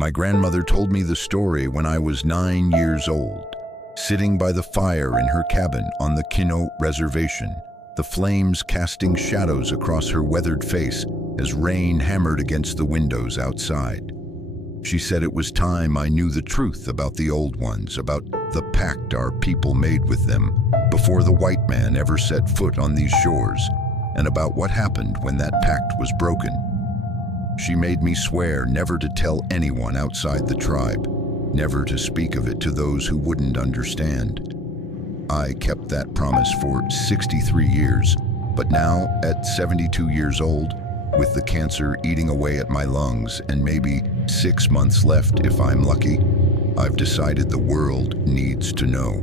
My grandmother told me the story when I was 9 years old, sitting by the fire in her cabin on the Kino Reservation, the flames casting shadows across her weathered face as rain hammered against the windows outside. She said it was time I knew the truth about the old ones, about the pact our people made with them before the white man ever set foot on these shores, and about what happened when that pact was broken. She made me swear never to tell anyone outside the tribe, never to speak of it to those who wouldn't understand. I kept that promise for 63 years, but now, at 72 years old, with the cancer eating away at my lungs and maybe 6 months left if I'm lucky, I've decided the world needs to know.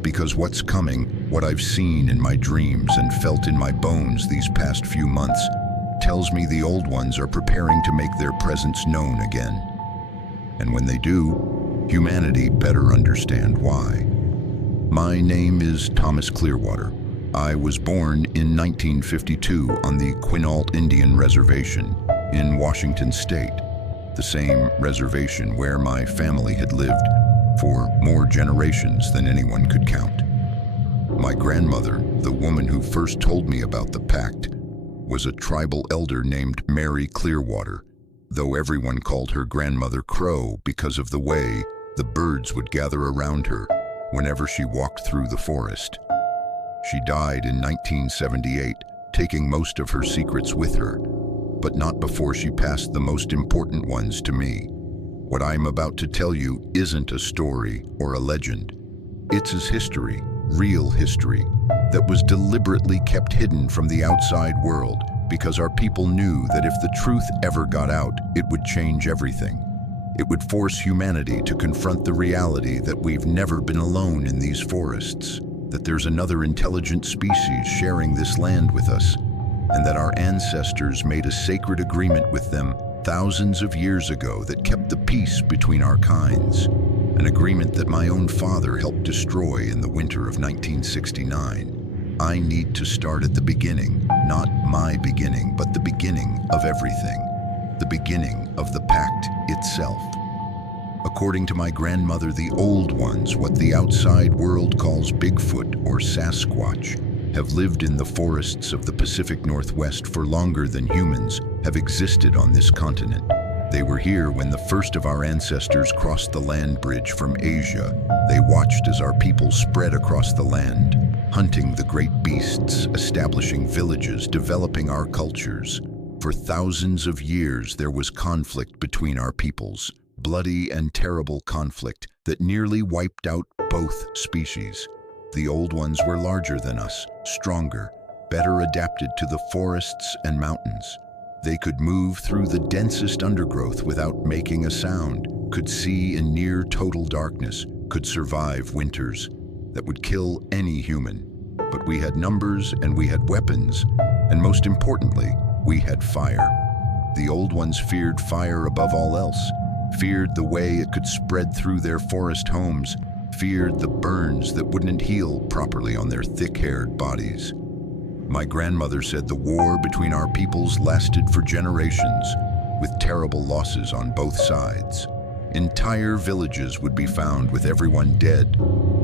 Because what's coming, what I've seen in my dreams and felt in my bones these past few months, tells me the old ones are preparing to make their presence known again. And when they do, humanity better understand why. My name is Thomas Clearwater. I was born in 1952 on the Quinault Indian Reservation in Washington State, the same reservation where my family had lived for more generations than anyone could count. My grandmother, the woman who first told me about the pact, was a tribal elder named Mary Clearwater, though everyone called her Grandmother Crow because of the way the birds would gather around her whenever she walked through the forest. She died in 1978, taking most of her secrets with her, but not before she passed the most important ones to me. What I'm about to tell you isn't a story or a legend. It's his history, real history, that was deliberately kept hidden from the outside world because our people knew that if the truth ever got out, it would change everything. It would force humanity to confront the reality that we've never been alone in these forests, that there's another intelligent species sharing this land with us, and that our ancestors made a sacred agreement with them thousands of years ago that kept the peace between our kinds, an agreement that my own father helped destroy in the winter of 1969. I need to start at the beginning, not my beginning, but the beginning of everything, the beginning of the pact itself. According to my grandmother, the old ones, what the outside world calls Bigfoot or Sasquatch, have lived in the forests of the Pacific Northwest for longer than humans have existed on this continent. They were here when the first of our ancestors crossed the land bridge from Asia. They watched as our people spread across the land, hunting the great beasts, establishing villages, developing our cultures. For thousands of years there was conflict between our peoples, bloody and terrible conflict that nearly wiped out both species. The old ones were larger than us, stronger, better adapted to the forests and mountains. They could move through the densest undergrowth without making a sound, could see in near total darkness, could survive winters that would kill any human. But we had numbers and we had weapons, and most importantly, we had fire. The old ones feared fire above all else, feared the way it could spread through their forest homes, feared the burns that wouldn't heal properly on their thick-haired bodies. My grandmother said the war between our peoples lasted for generations, with terrible losses on both sides. Entire villages would be found with everyone dead,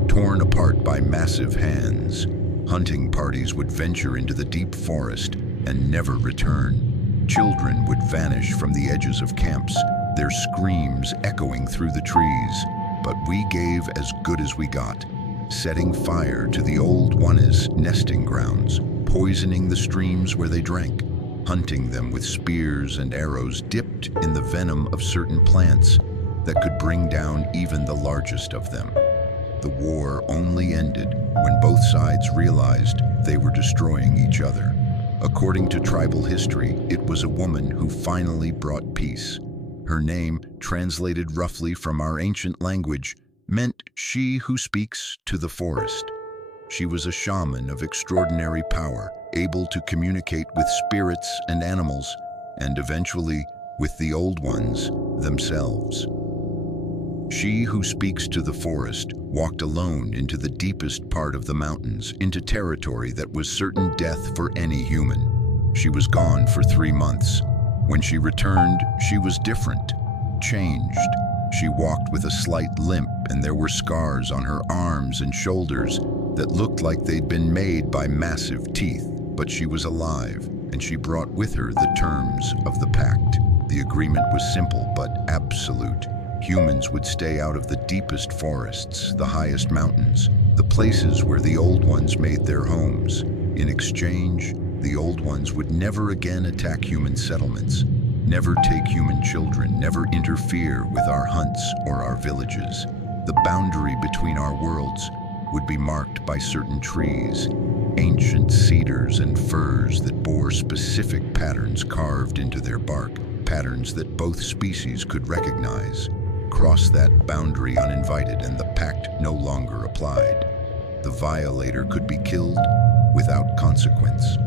torn apart by massive hands. Hunting parties would venture into the deep forest and never return. Children would vanish from the edges of camps, their screams echoing through the trees. But we gave as good as we got, setting fire to the old ones' nesting grounds, poisoning the streams where they drank, hunting them with spears and arrows dipped in the venom of certain plants that could bring down even the largest of them. The war only ended when both sides realized they were destroying each other. According to tribal history, it was a woman who finally brought peace. Her name, translated roughly from our ancient language, meant she who speaks to the forest. She was a shaman of extraordinary power, able to communicate with spirits and animals, and eventually with the old ones themselves. She who speaks to the forest walked alone into the deepest part of the mountains, into territory that was certain death for any human. She was gone for 3 months. When she returned, she was different. changed. She walked with a slight limp, and there were scars on her arms and shoulders that looked like they'd been made by massive teeth. But she was alive, and she brought with her the terms of the Pact. The agreement was simple but absolute. Humans would stay out of the deepest forests, the highest mountains, the places where the Old Ones made their homes. In exchange, the Old Ones would never again attack human settlements, never take human children, never interfere with our hunts or our villages. The boundary between our worlds would be marked by certain trees, ancient cedars and firs that bore specific patterns carved into their bark, patterns that both species could recognize. Cross that boundary uninvited and the Pact no longer applied. The violator could be killed without consequence.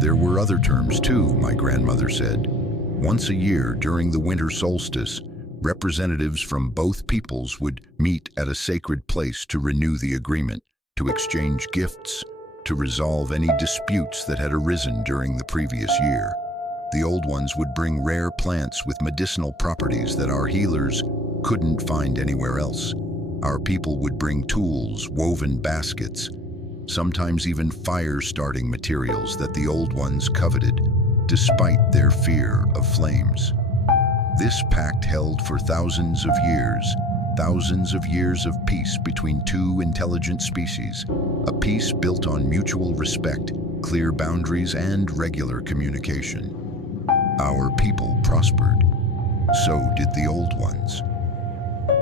There were other terms too, my grandmother said. Once a year during the winter solstice, representatives from both peoples would meet at a sacred place to renew the agreement, to exchange gifts, to resolve any disputes that had arisen during the previous year. The Old Ones would bring rare plants with medicinal properties that our healers couldn't find anywhere else. Our people would bring tools, woven baskets, sometimes even fire-starting materials that the Old Ones coveted, despite their fear of flames. This pact held for thousands of years of peace between two intelligent species, a peace built on mutual respect, clear boundaries, and regular communication. Our people prospered. So did the Old Ones.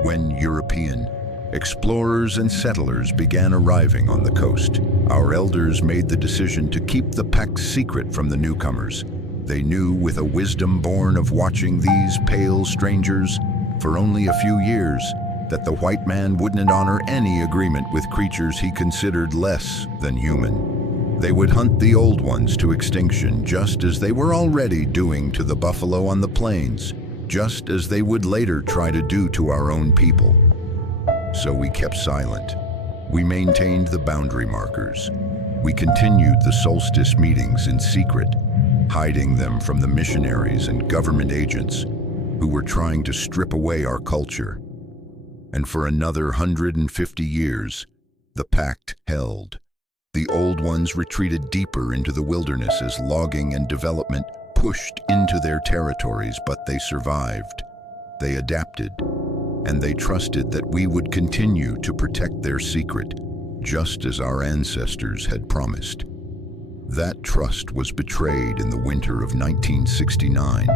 When European explorers and settlers began arriving on the coast, our elders made the decision to keep the Pact secret from the newcomers. They knew, with a wisdom born of watching these pale strangers for only a few years, that the white man wouldn't honor any agreement with creatures he considered less than human. They would hunt the Old Ones to extinction, just as they were already doing to the buffalo on the plains, just as they would later try to do to our own people. So we kept silent. We maintained the boundary markers. We continued the solstice meetings in secret, hiding them from the missionaries and government agents who were trying to strip away our culture. And for another 150 years, the Pact held. The Old Ones retreated deeper into the wilderness as logging and development pushed into their territories, but they survived. They adapted, and they trusted that we would continue to protect their secret, just as our ancestors had promised. That trust was betrayed in the winter of 1969,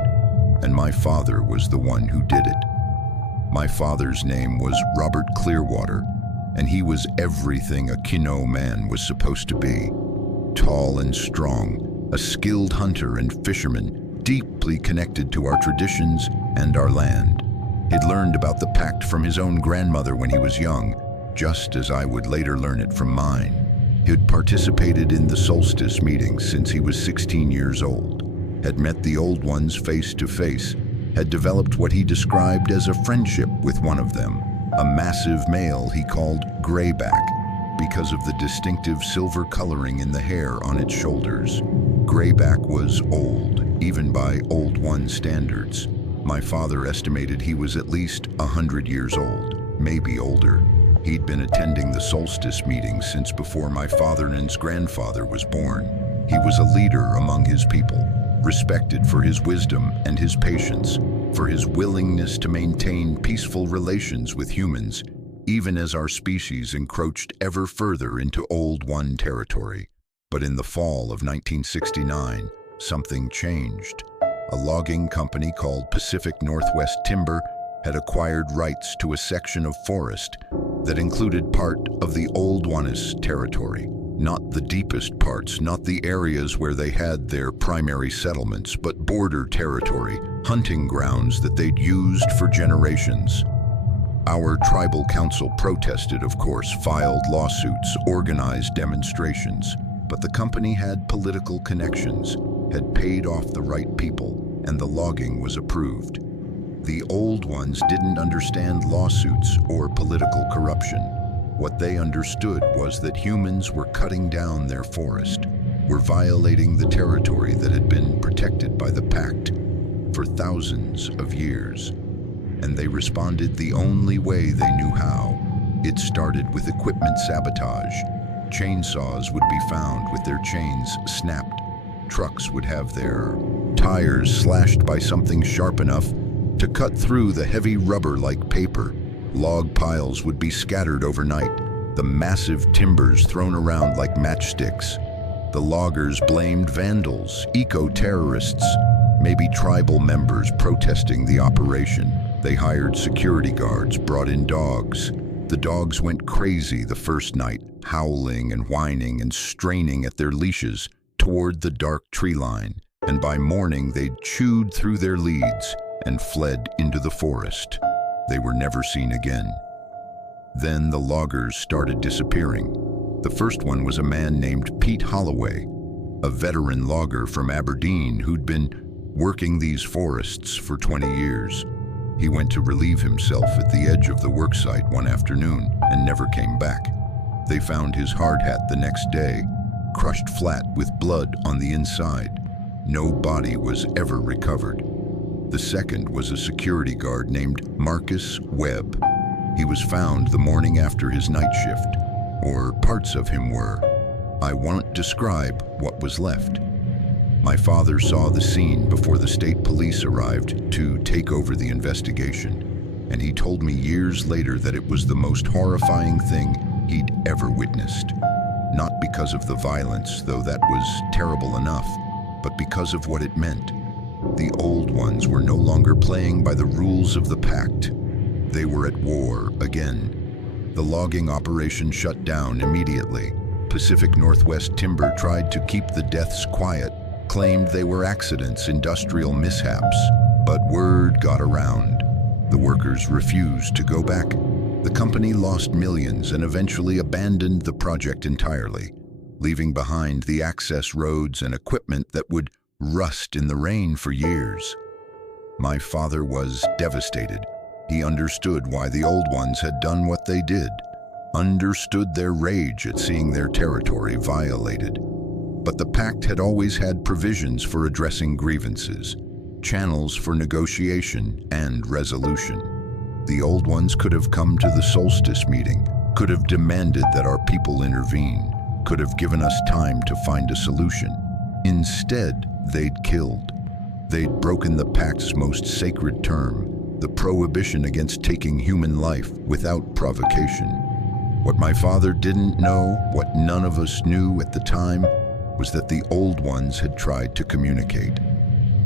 and my father was the one who did it. My father's name was Robert Clearwater, and he was everything a Kino man was supposed to be. Tall and strong, a skilled hunter and fisherman, deeply connected to our traditions and our land. He'd learned about the Pact from his own grandmother when he was young, just as I would later learn it from mine. He'd participated in the solstice meetings since he was 16 years old, had met the Old Ones face to face, had developed what he described as a friendship with one of them, a massive male he called Grayback because of the distinctive silver coloring in the hair on its shoulders. Grayback was old, even by Old One standards. My father estimated he was at least 100 years old, maybe older. He'd been attending the solstice meetings since before my father and his grandfather was born. He was a leader among his people, respected for his wisdom and his patience, for his willingness to maintain peaceful relations with humans, even as our species encroached ever further into Old One territory. But in the fall of 1969, something changed. A logging company called Pacific Northwest Timber had acquired rights to a section of forest that included part of the Old One's territory. Not the deepest parts, not the areas where they had their primary settlements, but border territory, hunting grounds that they'd used for generations. Our tribal council protested, of course, filed lawsuits, organized demonstrations, but the company had political connections, had paid off the right people, and the logging was approved. The Old Ones didn't understand lawsuits or political corruption. What they understood was that humans were cutting down their forest, were violating the territory that had been protected by the Pact. for thousands of years. And they responded the only way they knew how. It started with equipment sabotage. Chainsaws would be found with their chains snapped. Trucks would have their tires slashed by something sharp enough to cut through the heavy rubber like paper. Log piles would be scattered overnight, the massive timbers thrown around like matchsticks. The loggers blamed vandals, eco-terrorists, maybe tribal members protesting the operation. They hired security guards, brought in dogs. The dogs went crazy the first night, howling and whining and straining at their leashes toward the dark tree line. And by morning, they'd chewed through their leads and fled into the forest. They were never seen again. Then the loggers started disappearing. The first one was a man named Pete Holloway, a veteran logger from Aberdeen who'd been working these forests for 20 years. He went to relieve himself at the edge of the worksite one afternoon and never came back. They found his hard hat the next day, crushed flat with blood on the inside. No body was ever recovered. The second was a security guard named Marcus Webb. He was found the morning after his night shift, or parts of him were. I won't describe what was left. My father saw the scene before the state police arrived to take over the investigation, and he told me years later that it was the most horrifying thing he'd ever witnessed. Not because of the violence, though that was terrible enough, but because of what it meant. The old ones were no longer playing by the rules of the Pact. They were at war again. The logging operation shut down immediately. Pacific Northwest Timber tried to keep the deaths quiet, claimed they were accidents, industrial mishaps, but word got around. The workers refused to go back. The company lost millions and eventually abandoned the project entirely, leaving behind the access roads and equipment that would rust in the rain for years. My father was devastated. He understood why the old ones had done what they did, understood their rage at seeing their territory violated. But the Pact had always had provisions for addressing grievances, channels for negotiation and resolution. The old ones could have come to the solstice meeting, could have demanded that our people intervene, could have given us time to find a solution. Instead, they'd killed. They'd broken the Pact's most sacred term, the prohibition against taking human life without provocation. What my father didn't know, what none of us knew at the time, was that the old ones had tried to communicate.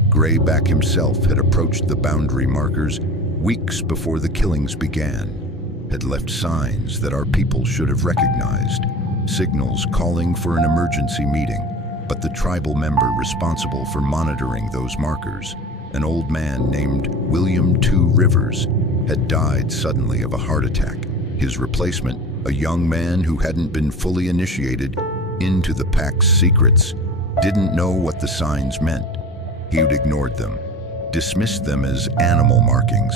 Grayback himself had approached the boundary markers weeks before the killings began, had left signs that our people should have recognized, signals calling for an emergency meeting. But the tribal member responsible for monitoring those markers, an old man named William Two Rivers, had died suddenly of a heart attack. His replacement, a young man who hadn't been fully initiated into the Pact's secrets, didn't know what the signs meant. He'd ignored them, dismissed them as animal markings.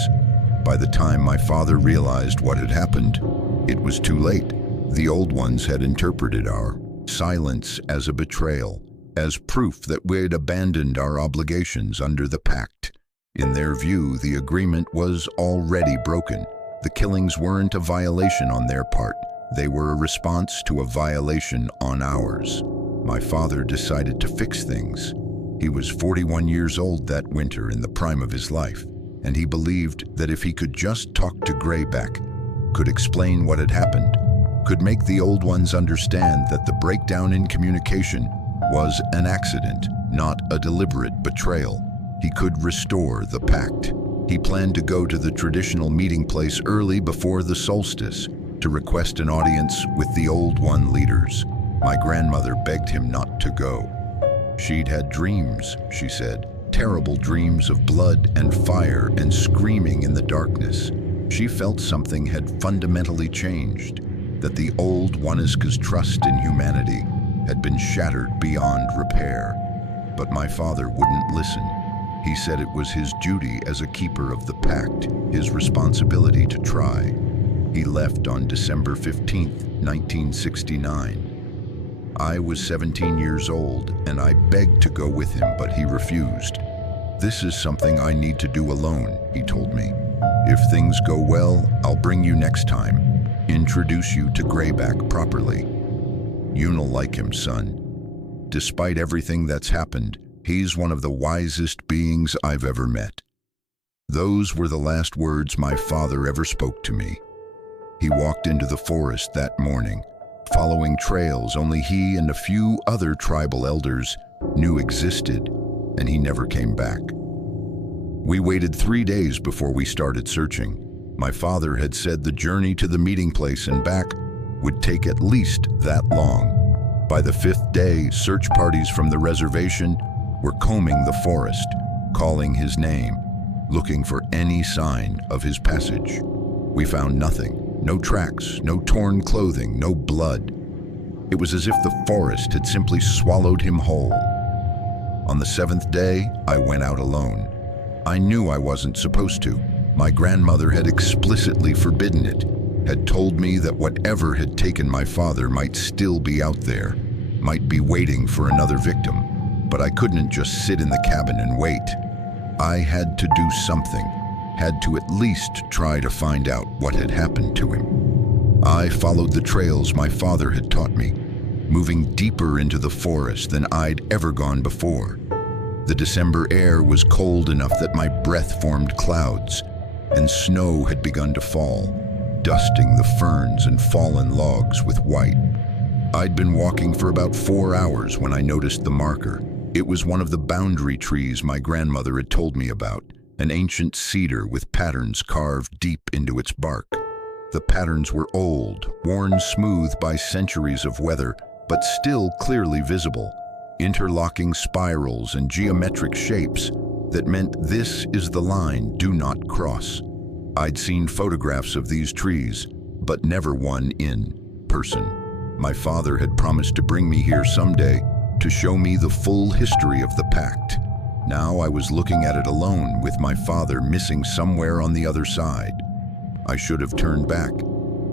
By the time my father realized what had happened, it was too late. The old ones had interpreted our silence as a betrayal, as proof that we'd abandoned our obligations under the Pact. In their view, the agreement was already broken. The killings weren't a violation on their part. They were a response to a violation on ours. My father decided to fix things. He was 41 years old that winter, in the prime of his life, and he believed that if he could just talk to Grayback, could explain what had happened, could make the old ones understand that the breakdown in communication was an accident, not a deliberate betrayal, he could restore the Pact. He planned to go to the traditional meeting place early before the solstice to request an audience with the Old One leaders. My grandmother begged him not to go. She'd had dreams, she said, terrible dreams of blood and fire and screaming in the darkness. She felt something had fundamentally changed, that the Old One's trust in humanity had been shattered beyond repair. But my father wouldn't listen. He said it was his duty as a keeper of the Pact, his responsibility to try. He left on December 15, 1969. I was 17 years old, and I begged to go with him, but he refused. "This is something I need to do alone," he told me. "If things go well, I'll bring you next time. Introduce you to Greyback properly. You'll like him, son. Despite everything that's happened, he's one of the wisest beings I've ever met." Those were the last words my father ever spoke to me. He walked into the forest that morning, following trails only he and a few other tribal elders knew existed, and he never came back. We waited 3 days before we started searching. My father had said the journey to the meeting place and back would take at least that long. By the 5th day, search parties from the reservation were combing the forest, calling his name, looking for any sign of his passage. We found nothing. No tracks, no torn clothing, no blood. It was as if the forest had simply swallowed him whole. On the 7th day, I went out alone. I knew I wasn't supposed to. My grandmother had explicitly forbidden it, had told me that whatever had taken my father might still be out there, might be waiting for another victim. But I couldn't just sit in the cabin and wait. I had to do something, had to at least try to find out what had happened to him. I followed the trails my father had taught me, moving deeper into the forest than I'd ever gone before. The December air was cold enough that my breath formed clouds, and snow had begun to fall, dusting the ferns and fallen logs with white. I'd been walking for about 4 hours when I noticed the marker. It was one of the boundary trees my grandmother had told me about, an ancient cedar with patterns carved deep into its bark. The patterns were old, worn smooth by centuries of weather, but still clearly visible, interlocking spirals and geometric shapes that meant this is the line, do not cross. I'd seen photographs of these trees, but never one in person. My father had promised to bring me here someday to show me the full history of the Pact. Now I was looking at it alone, with my father missing somewhere on the other side. I should have turned back.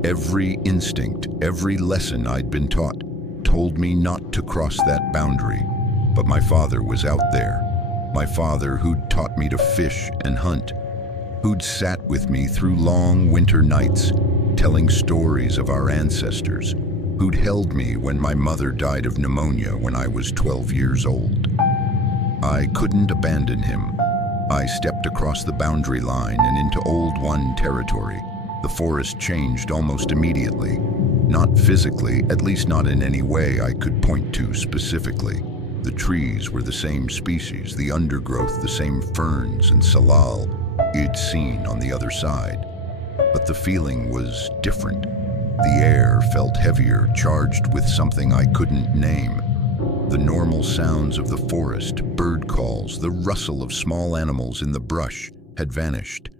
Every instinct, every lesson I'd been taught, told me not to cross that boundary. But my father was out there. My father who'd taught me to fish and hunt, who'd sat with me through long winter nights, telling stories of our ancestors, who'd held me when my mother died of pneumonia when I was 12 years old. I couldn't abandon him. I stepped across the boundary line and into Old One territory. The forest changed almost immediately. Not physically, at least not in any way I could point to specifically. The trees were the same species, the undergrowth the same ferns and salal you'd seen on the other side. But the feeling was different. The air felt heavier, charged with something I couldn't name. The normal sounds of the forest, bird calls, the rustle of small animals in the brush, had vanished.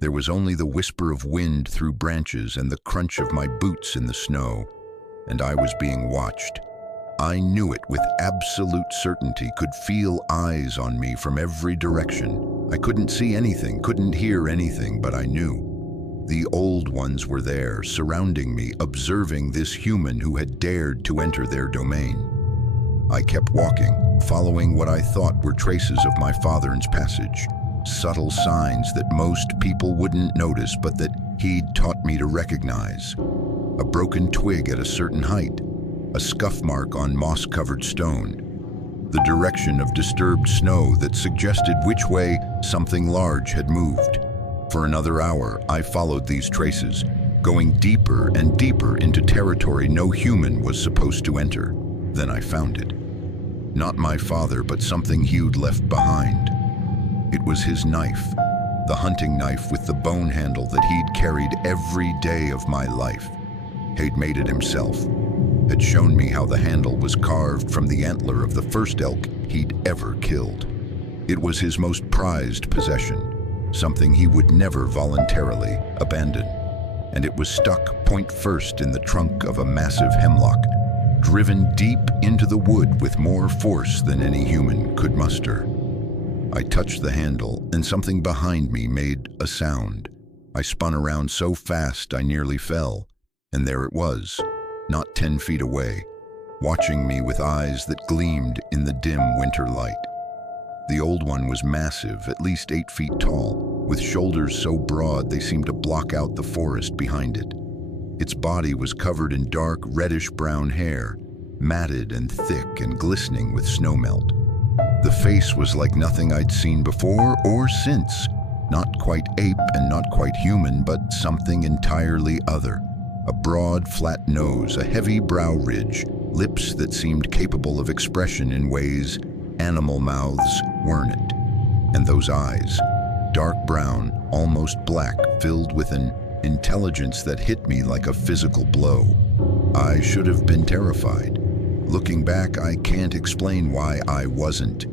There was only the whisper of wind through branches and the crunch of my boots in the snow, and I was being watched. I knew it with absolute certainty, could feel eyes on me from every direction. I couldn't see anything, couldn't hear anything, but I knew. The old ones were there, surrounding me, observing this human who had dared to enter their domain. I kept walking, following what I thought were traces of my father's passage, subtle signs that most people wouldn't notice but that he'd taught me to recognize. A broken twig at a certain height, a scuff mark on moss-covered stone, the direction of disturbed snow that suggested which way something large had moved. For another hour, I followed these traces, going deeper and deeper into territory no human was supposed to enter. Then I found it. Not my father, but something he'd left behind. It was his knife, the hunting knife with the bone handle that he'd carried every day of my life. He'd made it himself, had shown me how the handle was carved from the antler of the first elk he'd ever killed. It was his most prized possession, something he would never voluntarily abandon. And it was stuck point first in the trunk of a massive hemlock, driven deep into the wood with more force than any human could muster. I touched the handle, and something behind me made a sound. I spun around so fast I nearly fell, and there it was, not 10 feet away, watching me with eyes that gleamed in the dim winter light. The old one was massive, at least 8 feet tall, with shoulders so broad they seemed to block out the forest behind it. Its body was covered in dark, reddish-brown hair, matted and thick and glistening with snowmelt. The face was like nothing I'd seen before or since. Not quite ape and not quite human, but something entirely other. A broad, flat nose, a heavy brow ridge, lips that seemed capable of expression in ways animal mouths weren't. And those eyes, dark brown, almost black, filled with an intelligence that hit me like a physical blow. I should have been terrified. Looking back, I can't explain why I wasn't.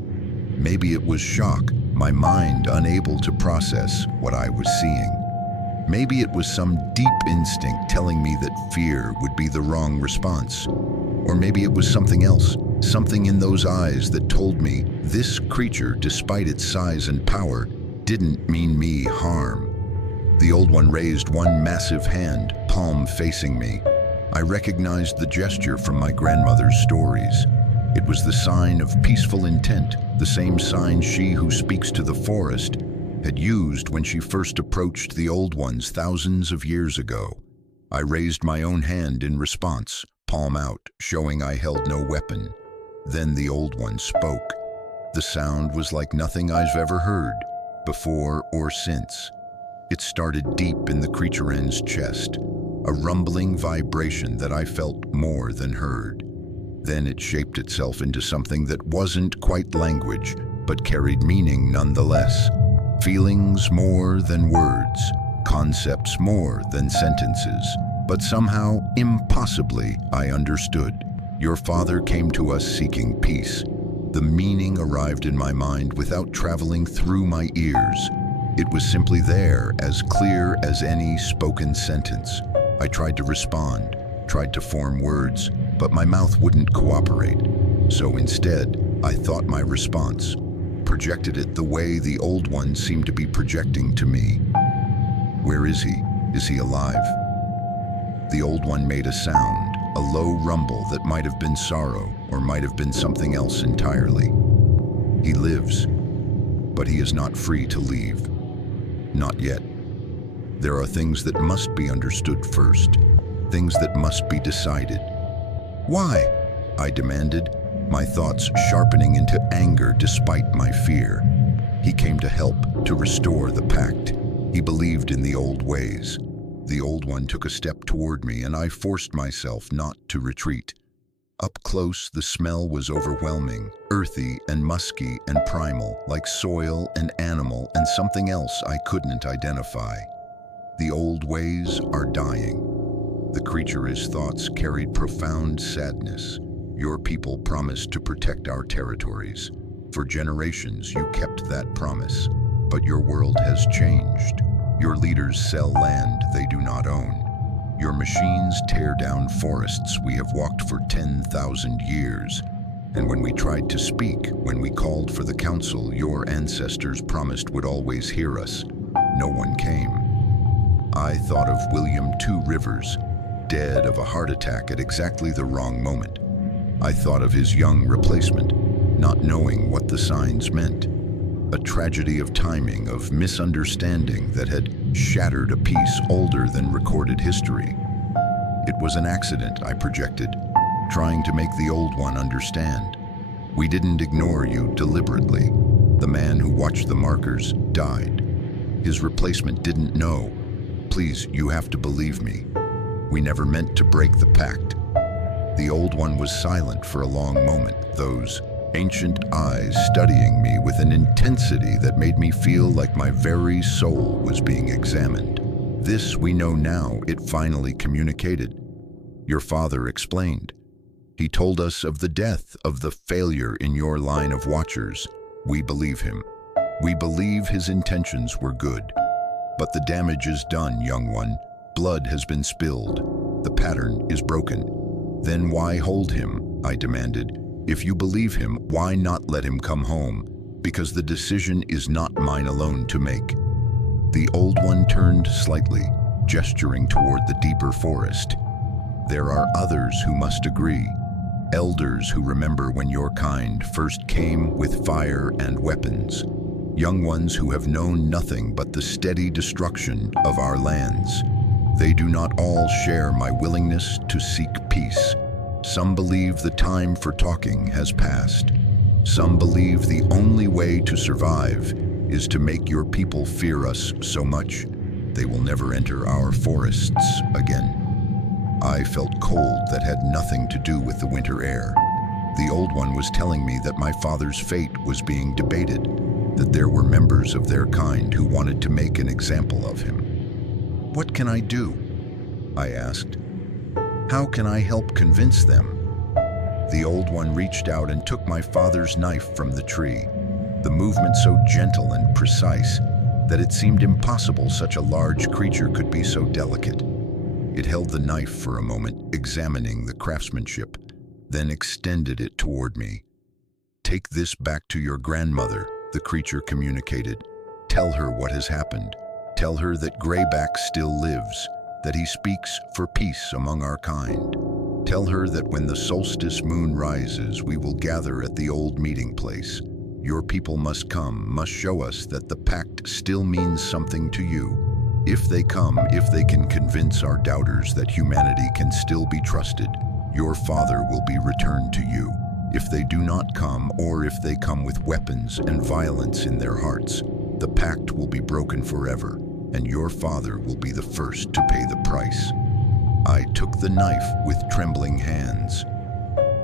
Maybe it was shock, my mind unable to process what I was seeing. Maybe it was some deep instinct telling me that fear would be the wrong response. Or maybe it was something else, something in those eyes that told me this creature, despite its size and power, didn't mean me harm. The old one raised one massive hand, palm facing me. I recognized the gesture from my grandmother's stories. It was the sign of peaceful intent, the same sign she who speaks to the forest had used when she first approached the old ones thousands of years ago. I raised my own hand in response, palm out, showing I held no weapon. Then the old one spoke. The sound was like nothing I've ever heard, before or since. It started deep in the creature's chest, a rumbling vibration that I felt more than heard. Then it shaped itself into something that wasn't quite language, but carried meaning nonetheless. Feelings more than words, concepts more than sentences. But somehow, impossibly, I understood. Your father came to us seeking peace. The meaning arrived in my mind without traveling through my ears. It was simply there, as clear as any spoken sentence. I tried to respond, tried to form words, but my mouth wouldn't cooperate. So instead, I thought my response, projected it the way the old one seemed to be projecting to me. Where is he? Is he alive? The old one made a sound, a low rumble that might have been sorrow or might have been something else entirely. He lives, but he is not free to leave. Not yet. There are things that must be understood first, things that must be decided. Why? I demanded, my thoughts sharpening into anger despite my fear. He came to help, to restore the Pact. He believed in the old ways. The old one took a step toward me, and I forced myself not to retreat. Up close, the smell was overwhelming, earthy and musky and primal, like soil and animal and something else I couldn't identify. The old ways are dying. The creature's thoughts carried profound sadness. Your people promised to protect our territories. For generations, you kept that promise, but your world has changed. Your leaders sell land they do not own. Your machines tear down forests we have walked for 10,000 years. And when we tried to speak, when we called for the council your ancestors promised would always hear us, no one came. I thought of William Two Rivers, dead of a heart attack at exactly the wrong moment. I thought of his young replacement, not knowing what the signs meant. A tragedy of timing, of misunderstanding that had shattered a piece older than recorded history. It was an accident, I projected, trying to make the old one understand. We didn't ignore you deliberately. The man who watched the markers died. His replacement didn't know. Please, you have to believe me. We never meant to break the pact. The old one was silent for a long moment, those ancient eyes studying me with an intensity that made me feel like my very soul was being examined. This we know now, it finally communicated. Your father explained. He told us of the death, of the failure in your line of watchers. We believe him. We believe his intentions were good. But the damage is done, young one. Blood has been spilled. The pattern is broken. Then why hold him? I demanded. If you believe him, why not let him come home? Because the decision is not mine alone to make. The old one turned slightly, gesturing toward the deeper forest. There are others who must agree. Elders who remember when your kind first came with fire and weapons. Young ones who have known nothing but the steady destruction of our lands. They do not all share my willingness to seek peace. Some believe the time for talking has passed. Some believe the only way to survive is to make your people fear us so much they will never enter our forests again. I felt cold that had nothing to do with the winter air. The Old One was telling me that my father's fate was being debated, that there were members of their kind who wanted to make an example of him. "What can I do?" I asked. "How can I help convince them?" The Old One reached out and took my father's knife from the tree, the movement so gentle and precise that it seemed impossible such a large creature could be so delicate. It held the knife for a moment, examining the craftsmanship, then extended it toward me. "Take this back to your grandmother," the creature communicated. "Tell her what has happened. Tell her that Greyback still lives, that he speaks for peace among our kind. Tell her that when the solstice moon rises, we will gather at the old meeting place. Your people must come, must show us that the Pact still means something to you. If they come, if they can convince our doubters that humanity can still be trusted, your father will be returned to you. If they do not come, or if they come with weapons and violence in their hearts, the Pact will be broken forever, and your father will be the first to pay the price." I took the knife with trembling hands.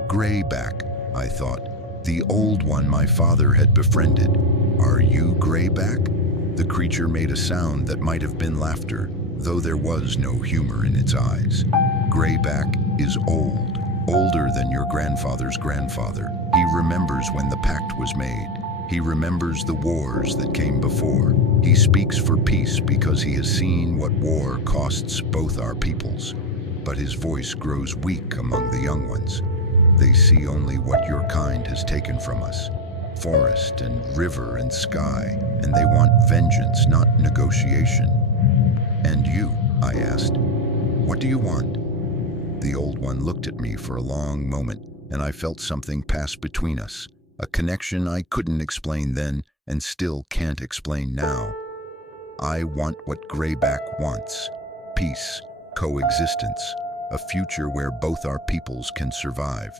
"Greyback," I thought, "the Old One my father had befriended. Are you Greyback?" The creature made a sound that might have been laughter, though there was no humor in its eyes. "Greyback is old, older than your grandfather's grandfather. He remembers when the Pact was made. He remembers the wars that came before. He speaks for peace because he has seen what war costs both our peoples. But his voice grows weak among the young ones. They see only what your kind has taken from us. Forest and river and sky, and they want vengeance, not negotiation." "And you?" I asked. "What do you want?" The Old One looked at me for a long moment, and I felt something pass between us, a connection I couldn't explain then and still can't explain now. "I want what Greyback wants: peace, coexistence, a future where both our peoples can survive.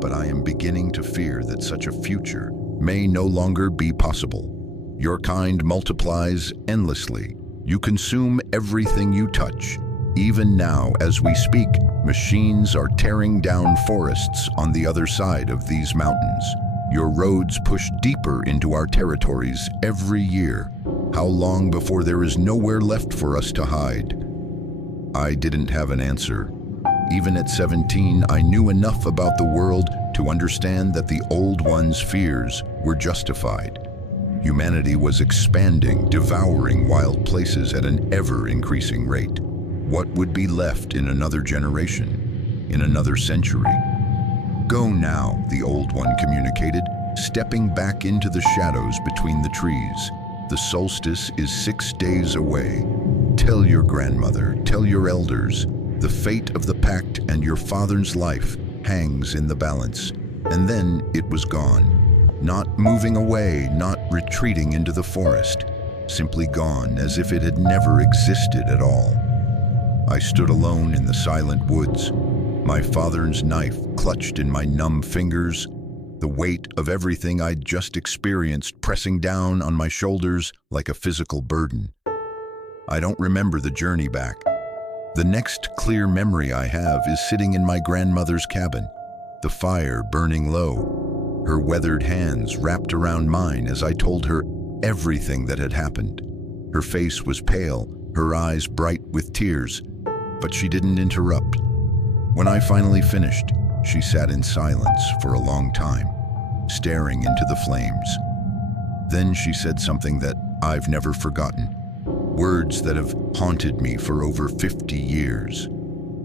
But I am beginning to fear that such a future may no longer be possible. Your kind multiplies endlessly. You consume everything you touch. Even now, as we speak, machines are tearing down forests on the other side of these mountains. Your roads push deeper into our territories every year. How long before there is nowhere left for us to hide?" I didn't have an answer. Even at 17, I knew enough about the world to understand that the Old One's fears were justified. Humanity was expanding, devouring wild places at an ever-increasing rate. What would be left in another generation, in another century? "Go now," the Old One communicated, stepping back into the shadows between the trees. "The solstice is 6 days away. Tell your grandmother, tell your elders, the fate of the Pact and your father's life hangs in the balance." And then it was gone. Not moving away, not retreating into the forest. Simply gone, as if it had never existed at all. I stood alone in the silent woods, my father's knife clutched in my numb fingers, the weight of everything I'd just experienced pressing down on my shoulders like a physical burden. I don't remember the journey back. The next clear memory I have is sitting in my grandmother's cabin, the fire burning low, her weathered hands wrapped around mine as I told her everything that had happened. Her face was pale, her eyes bright with tears, but she didn't interrupt. When I finally finished, she sat in silence for a long time, staring into the flames. Then she said something that I've never forgotten, words that have haunted me for over 50 years.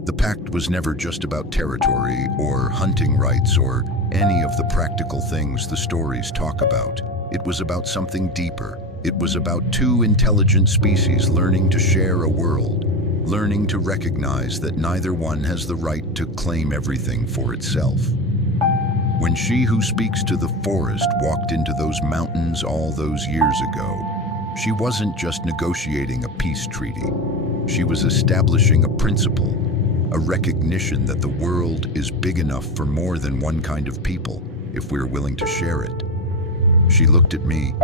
The Pact was never just about territory or hunting rights or any of the practical things the stories talk about. It was about something deeper. It was about two intelligent species learning to share a world, learning to recognize that neither one has the right to claim everything for itself. When she who speaks to the forest walked into those mountains all those years ago, she wasn't just negotiating a peace treaty. She was establishing a principle, a recognition that the world is big enough for more than one kind of people if we're willing to share it. She looked at me,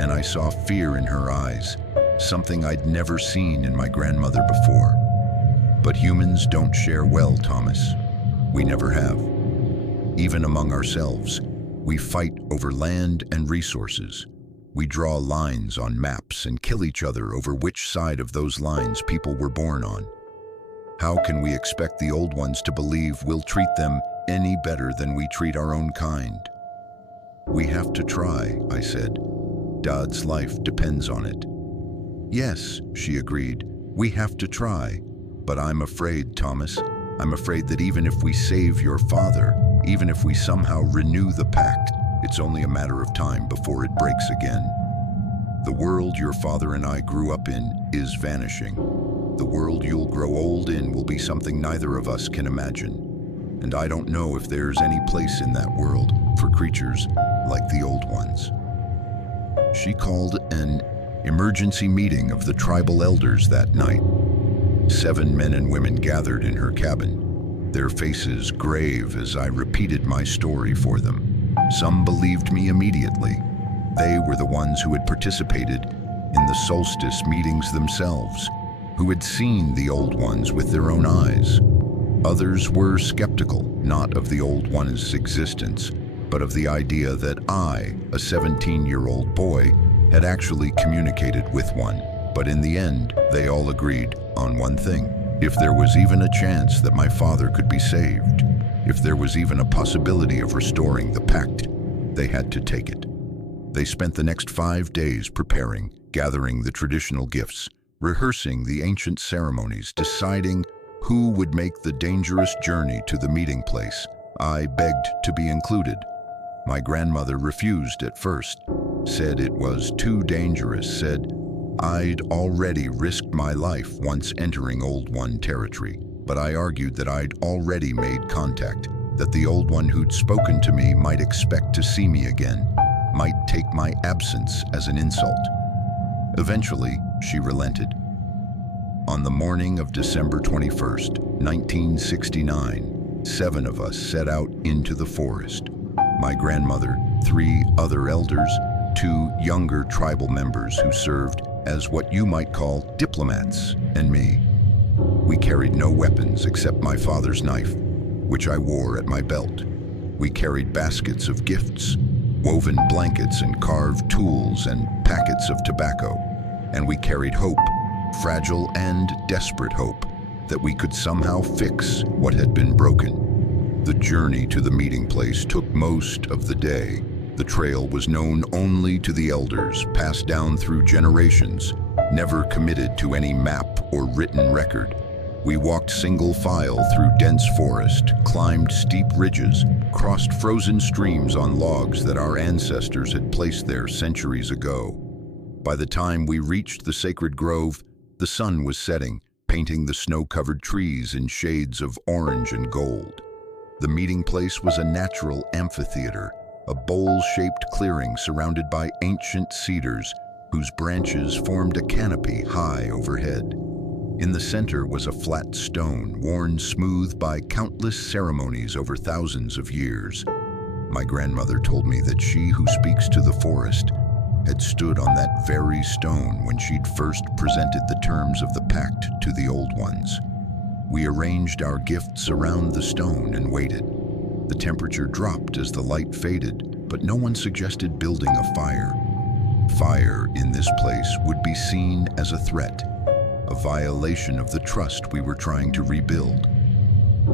and I saw fear in her eyes, something I'd never seen in my grandmother before. But humans don't share well, Thomas. We never have. Even among ourselves, we fight over land and resources. We draw lines on maps and kill each other over which side of those lines people were born on. How can we expect the old ones to believe we'll treat them any better than we treat our own kind? We have to try, I said. Dad's life depends on it. Yes, she agreed, we have to try. But I'm afraid, Thomas, I'm afraid that even if we save your father, even if we somehow renew the pact, it's only a matter of time before it breaks again. The world your father and I grew up in is vanishing. The world you'll grow old in will be something neither of us can imagine. And I don't know if there's any place in that world for creatures like the old ones. She called an emergency meeting of the tribal elders that night. 7 men and women gathered in her cabin, their faces grave as I repeated my story for them. Some believed me immediately. They were the ones who had participated in the solstice meetings themselves, who had seen the old ones with their own eyes. Others were skeptical, not of the old one's existence, but of the idea that I, a 17-year-old boy, had actually communicated with one. But in the end, they all agreed on one thing. If there was even a chance that my father could be saved, if there was even a possibility of restoring the pact, they had to take it. They spent the next 5 days preparing, gathering the traditional gifts, rehearsing the ancient ceremonies, deciding who would make the dangerous journey to the meeting place. I begged to be included. My grandmother refused at first, said it was too dangerous, said I'd already risked my life once entering Old One territory, but I argued that I'd already made contact, that the Old One who'd spoken to me might expect to see me again, might take my absence as an insult. Eventually, she relented. On the morning of December 21st, 1969, 7 of us set out into the forest. My grandmother, 3 other elders, 2 younger tribal members who served as what you might call diplomats, and me. We carried no weapons except my father's knife, which I wore at my belt. We carried baskets of gifts, woven blankets and carved tools and packets of tobacco. And we carried hope, fragile and desperate hope, that we could somehow fix what had been broken. The journey to the meeting place took most of the day. The trail was known only to the elders, passed down through generations, never committed to any map or written record. We walked single file through dense forest, climbed steep ridges, crossed frozen streams on logs that our ancestors had placed there centuries ago. By the time we reached the sacred grove, the sun was setting, painting the snow-covered trees in shades of orange and gold. The meeting place was a natural amphitheater, a bowl-shaped clearing surrounded by ancient cedars whose branches formed a canopy high overhead. In the center was a flat stone worn smooth by countless ceremonies over thousands of years. My grandmother told me that she who speaks to the forest had stood on that very stone when she'd first presented the terms of the pact to the old ones. We arranged our gifts around the stone and waited. The temperature dropped as the light faded, but no one suggested building a fire. Fire in this place would be seen as a threat, a violation of the trust we were trying to rebuild.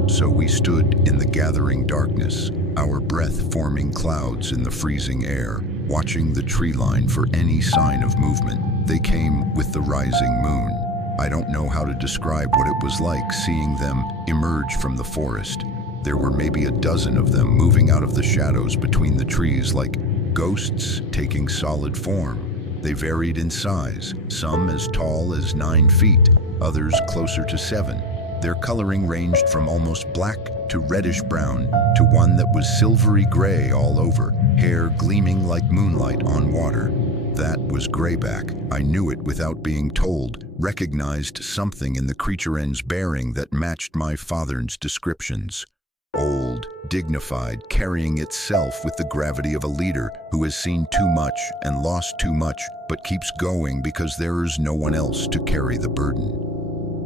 So we stood in the gathering darkness, our breath forming clouds in the freezing air, watching the tree line for any sign of movement. They came with the rising moon. I don't know how to describe what it was like seeing them emerge from the forest. There were maybe a dozen of them moving out of the shadows between the trees like ghosts taking solid form. They varied in size, some as tall as 9 feet, others closer to 7. Their coloring ranged from almost black to reddish-brown to one that was silvery gray all over, hair gleaming like moonlight on water. That was Greyback. I knew it without being told, recognized something in the creature's bearing that matched my father's descriptions. Old, dignified, carrying itself with the gravity of a leader who has seen too much and lost too much, but keeps going because there is no one else to carry the burden.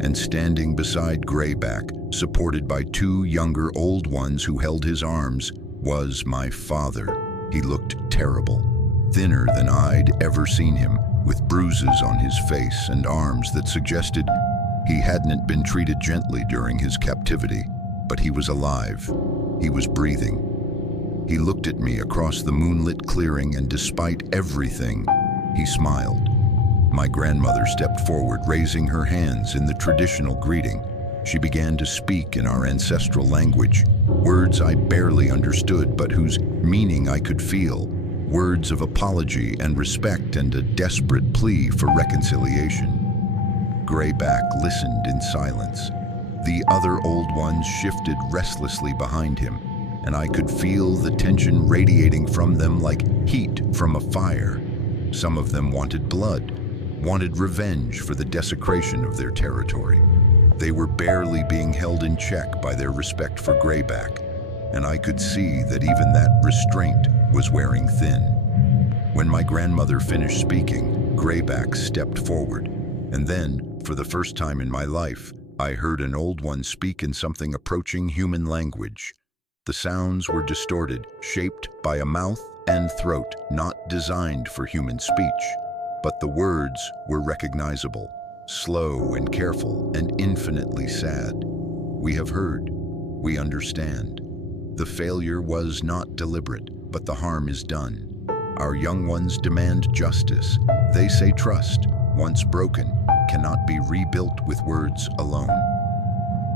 And standing beside Greyback, supported by two younger old ones who held his arms, was my father. He looked terrible, thinner than I'd ever seen him, with bruises on his face and arms that suggested he hadn't been treated gently during his captivity. But he was alive. He was breathing. He looked at me across the moonlit clearing, and despite everything, he smiled. My grandmother stepped forward, raising her hands in the traditional greeting. She began to speak in our ancestral language, words I barely understood but whose meaning I could feel, words of apology and respect and a desperate plea for reconciliation. Greyback listened in silence. The other old ones shifted restlessly behind him, and I could feel the tension radiating from them like heat from a fire. Some of them wanted blood, wanted revenge for the desecration of their territory. They were barely being held in check by their respect for Greyback, and I could see that even that restraint was wearing thin. When my grandmother finished speaking, Greyback stepped forward, and then, for the first time in my life, I heard an old one speak in something approaching human language. The sounds were distorted, shaped by a mouth and throat not designed for human speech, but the words were recognizable, slow and careful and infinitely sad. We have heard. We understand. The failure was not deliberate, but the harm is done. Our young ones demand justice. They say trust, once broken, cannot be rebuilt with words alone.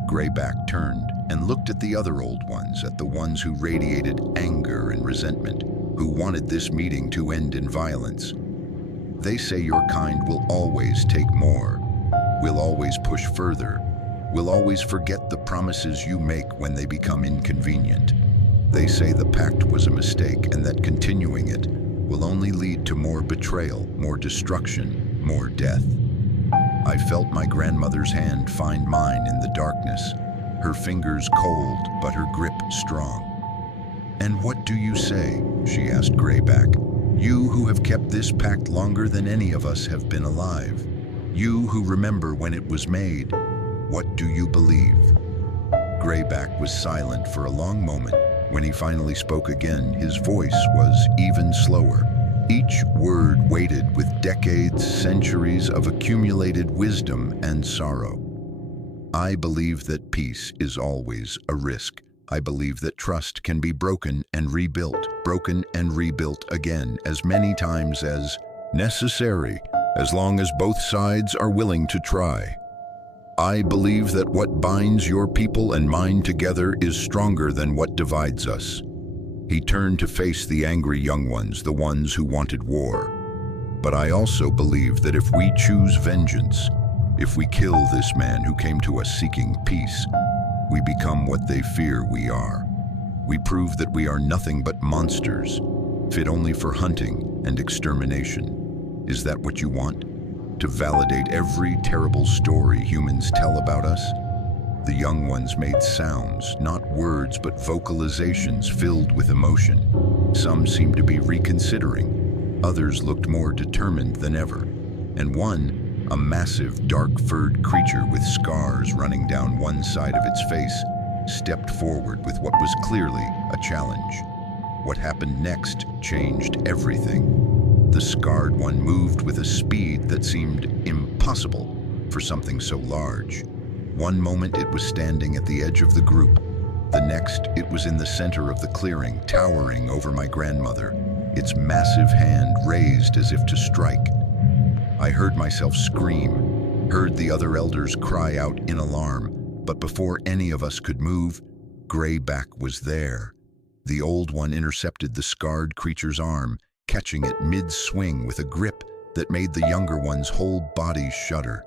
Greyback turned and looked at the other old ones, at the ones who radiated anger and resentment, who wanted this meeting to end in violence. They say your kind will always take more, will always push further, will always forget the promises you make when they become inconvenient. They say the pact was a mistake and that continuing it will only lead to more betrayal, more destruction, more death. I felt my grandmother's hand find mine in the darkness, her fingers cold but her grip strong. "And what do you say?" she asked Greyback. "You who have kept this pact longer than any of us have been alive. You who remember when it was made. What do you believe?" Greyback was silent for a long moment. When he finally spoke again, his voice was even slower. Each word weighted with decades, centuries of accumulated wisdom and sorrow. "I believe that peace is always a risk. I believe that trust can be broken and rebuilt again as many times as necessary, as long as both sides are willing to try. I believe that what binds your people and mine together is stronger than what divides us." He turned to face the angry young ones, the ones who wanted war. "But I also believe that if we choose vengeance, if we kill this man who came to us seeking peace, we become what they fear we are. We prove that we are nothing but monsters, fit only for hunting and extermination. Is that what you want? To validate every terrible story humans tell about us?" The young ones made sounds, not words, but vocalizations filled with emotion. Some seemed to be reconsidering. Others looked more determined than ever. And one, a massive, dark-furred creature with scars running down one side of its face, stepped forward with what was clearly a challenge. What happened next changed everything. The scarred one moved with a speed that seemed impossible for something so large. One moment it was standing at the edge of the group. The next, it was in the center of the clearing, towering over my grandmother, its massive hand raised as if to strike. I heard myself scream, heard the other elders cry out in alarm, but before any of us could move, Greyback was there. The old one intercepted the scarred creature's arm, catching it mid-swing with a grip that made the younger one's whole body shudder.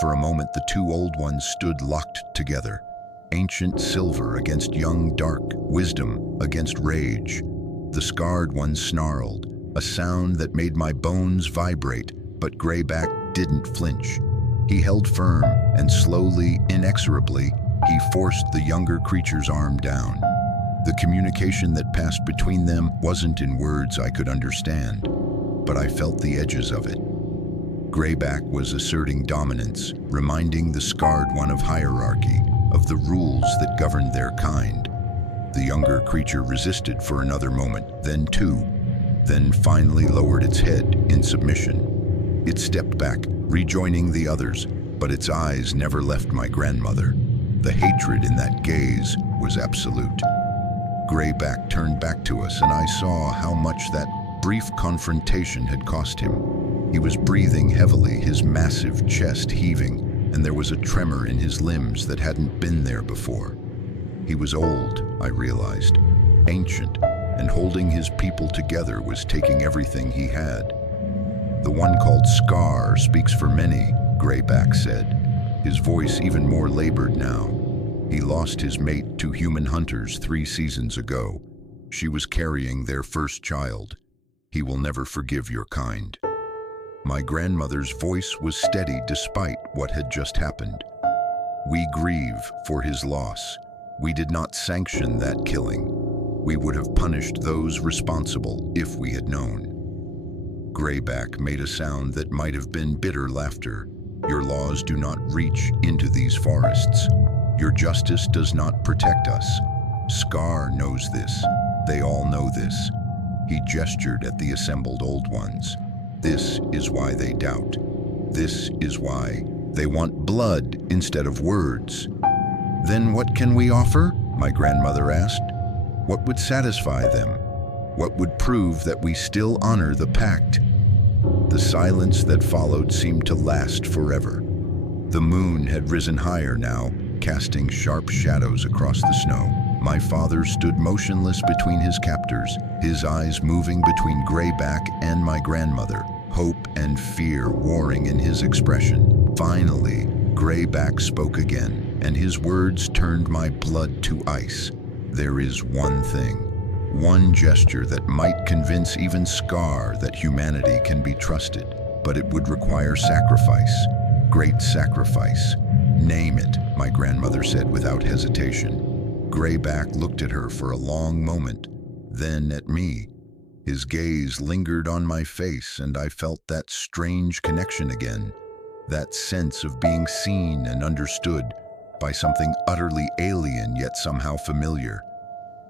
For a moment, the two old ones stood locked together, ancient silver against young dark, wisdom against rage. The scarred one snarled, a sound that made my bones vibrate, but Greyback didn't flinch. He held firm, and slowly, inexorably, he forced the younger creature's arm down. The communication that passed between them wasn't in words I could understand, but I felt the edges of it. Greyback was asserting dominance, reminding the scarred one of hierarchy, of the rules that governed their kind. The younger creature resisted for another moment, then two, then finally lowered its head in submission. It stepped back, rejoining the others, but its eyes never left my grandmother. The hatred in that gaze was absolute. Greyback turned back to us, and I saw how much that brief confrontation had cost him. He was breathing heavily, his massive chest heaving, and there was a tremor in his limbs that hadn't been there before. He was old, I realized, ancient, and holding his people together was taking everything he had. The one called Scar speaks for many, Greyback said, his voice even more labored now. He lost his mate to human hunters 3 seasons ago. She was carrying their first child. He will never forgive your kind. My grandmother's voice was steady despite what had just happened. We grieve for his loss. We did not sanction that killing. We would have punished those responsible if we had known. Greyback made a sound that might have been bitter laughter. Your laws do not reach into these forests. Your justice does not protect us. Scar knows this. They all know this. He gestured at the assembled old ones. This is why they doubt. This is why they want blood instead of words. Then what can we offer? My grandmother asked. What would satisfy them? What would prove that we still honor the pact? The silence that followed seemed to last forever. The moon had risen higher now, casting sharp shadows across the snow. My father stood motionless between his captors, his eyes moving between Greyback and my grandmother, hope and fear warring in his expression. Finally, Greyback spoke again, and his words turned my blood to ice. There is one thing, one gesture that might convince even Scar that humanity can be trusted, but it would require sacrifice, great sacrifice. Name it, my grandmother said without hesitation. Greyback looked at her for a long moment, then at me. His gaze lingered on my face, and I felt that strange connection again, that sense of being seen and understood by something utterly alien yet somehow familiar.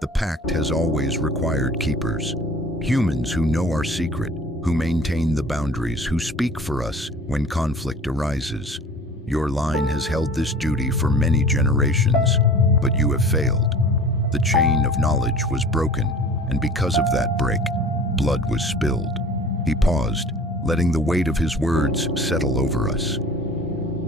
The pact has always required keepers, humans who know our secret, who maintain the boundaries, who speak for us when conflict arises. Your line has held this duty for many generations, but you have failed. The chain of knowledge was broken, and because of that break, blood was spilled. He paused, letting the weight of his words settle over us.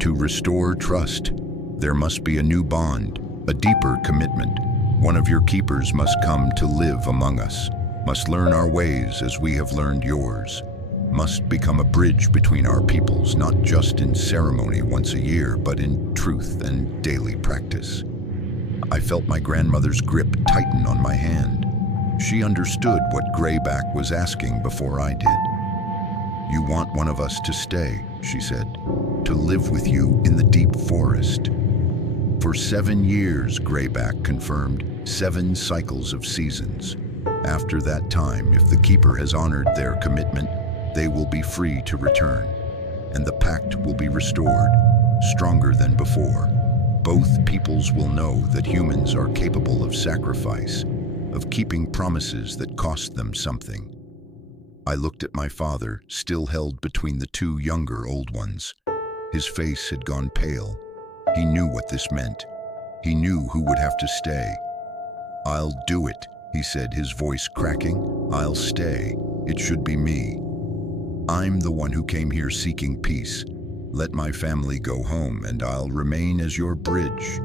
To restore trust, there must be a new bond, a deeper commitment. One of your keepers must come to live among us, must learn our ways as we have learned yours, must become a bridge between our peoples, not just in ceremony once a year, but in truth and daily practice. I felt my grandmother's grip tighten on my hand. She understood what Greyback was asking before I did. You want one of us to stay, she said, to live with you in the deep forest. For 7 years, Greyback confirmed, 7 cycles of seasons. After that time, if the keeper has honored their commitment, they will be free to return, and the pact will be restored, stronger than before. Both peoples will know that humans are capable of sacrifice, of keeping promises that cost them something. I looked at my father, still held between the 2 younger old ones. His face had gone pale. He knew what this meant. He knew who would have to stay. I'll do it, he said, his voice cracking. I'll stay. It should be me. I'm the one who came here seeking peace. Let my family go home, and I'll remain as your bridge.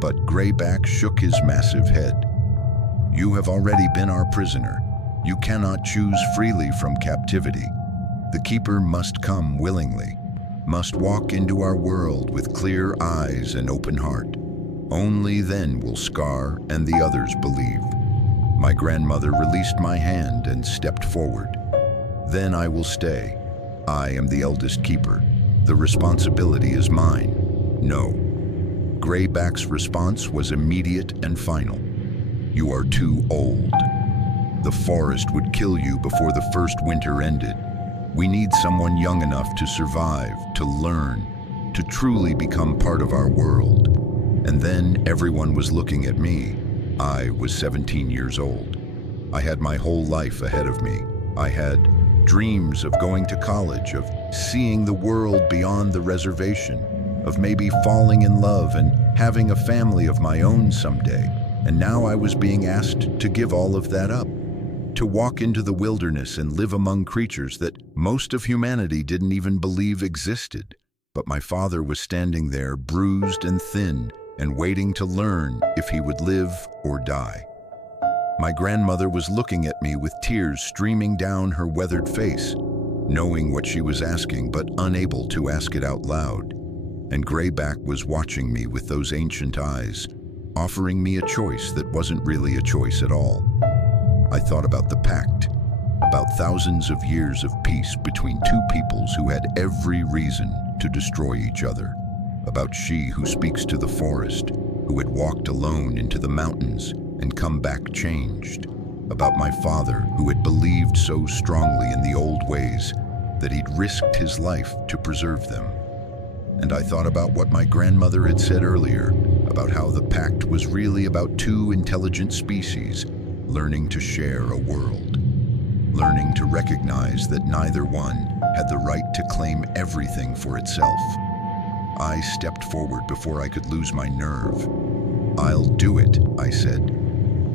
But Greyback shook his massive head. You have already been our prisoner. You cannot choose freely from captivity. The keeper must come willingly. must walk into our world with clear eyes and open heart. Only then will Scar and the others believe. My grandmother released my hand and stepped forward. Then I will stay. I am the eldest keeper. The responsibility is mine. No. Greyback's response was immediate and final. You are too old. The forest would kill you before the first winter ended. We need someone young enough to survive, to learn, to truly become part of our world. And then everyone was looking at me. I was 17 years old. I had my whole life ahead of me. I had dreams of going to college, of seeing the world beyond the reservation, of maybe falling in love and having a family of my own someday. And now I was being asked to give all of that up, to walk into the wilderness and live among creatures that most of humanity didn't even believe existed. But my father was standing there, bruised and thin, and waiting to learn if he would live or die. My grandmother was looking at me with tears streaming down her weathered face, knowing what she was asking but unable to ask it out loud. And Greyback was watching me with those ancient eyes, offering me a choice that wasn't really a choice at all. I thought about the Pact, about thousands of years of peace between two peoples who had every reason to destroy each other, about she who speaks to the forest, who had walked alone into the mountains and come back changed, about my father who had believed so strongly in the old ways that he'd risked his life to preserve them. And I thought about what my grandmother had said earlier, about how the Pact was really about two intelligent species learning to share a world, learning to recognize that neither one had the right to claim everything for itself. I stepped forward before I could lose my nerve. I'll do it, I said.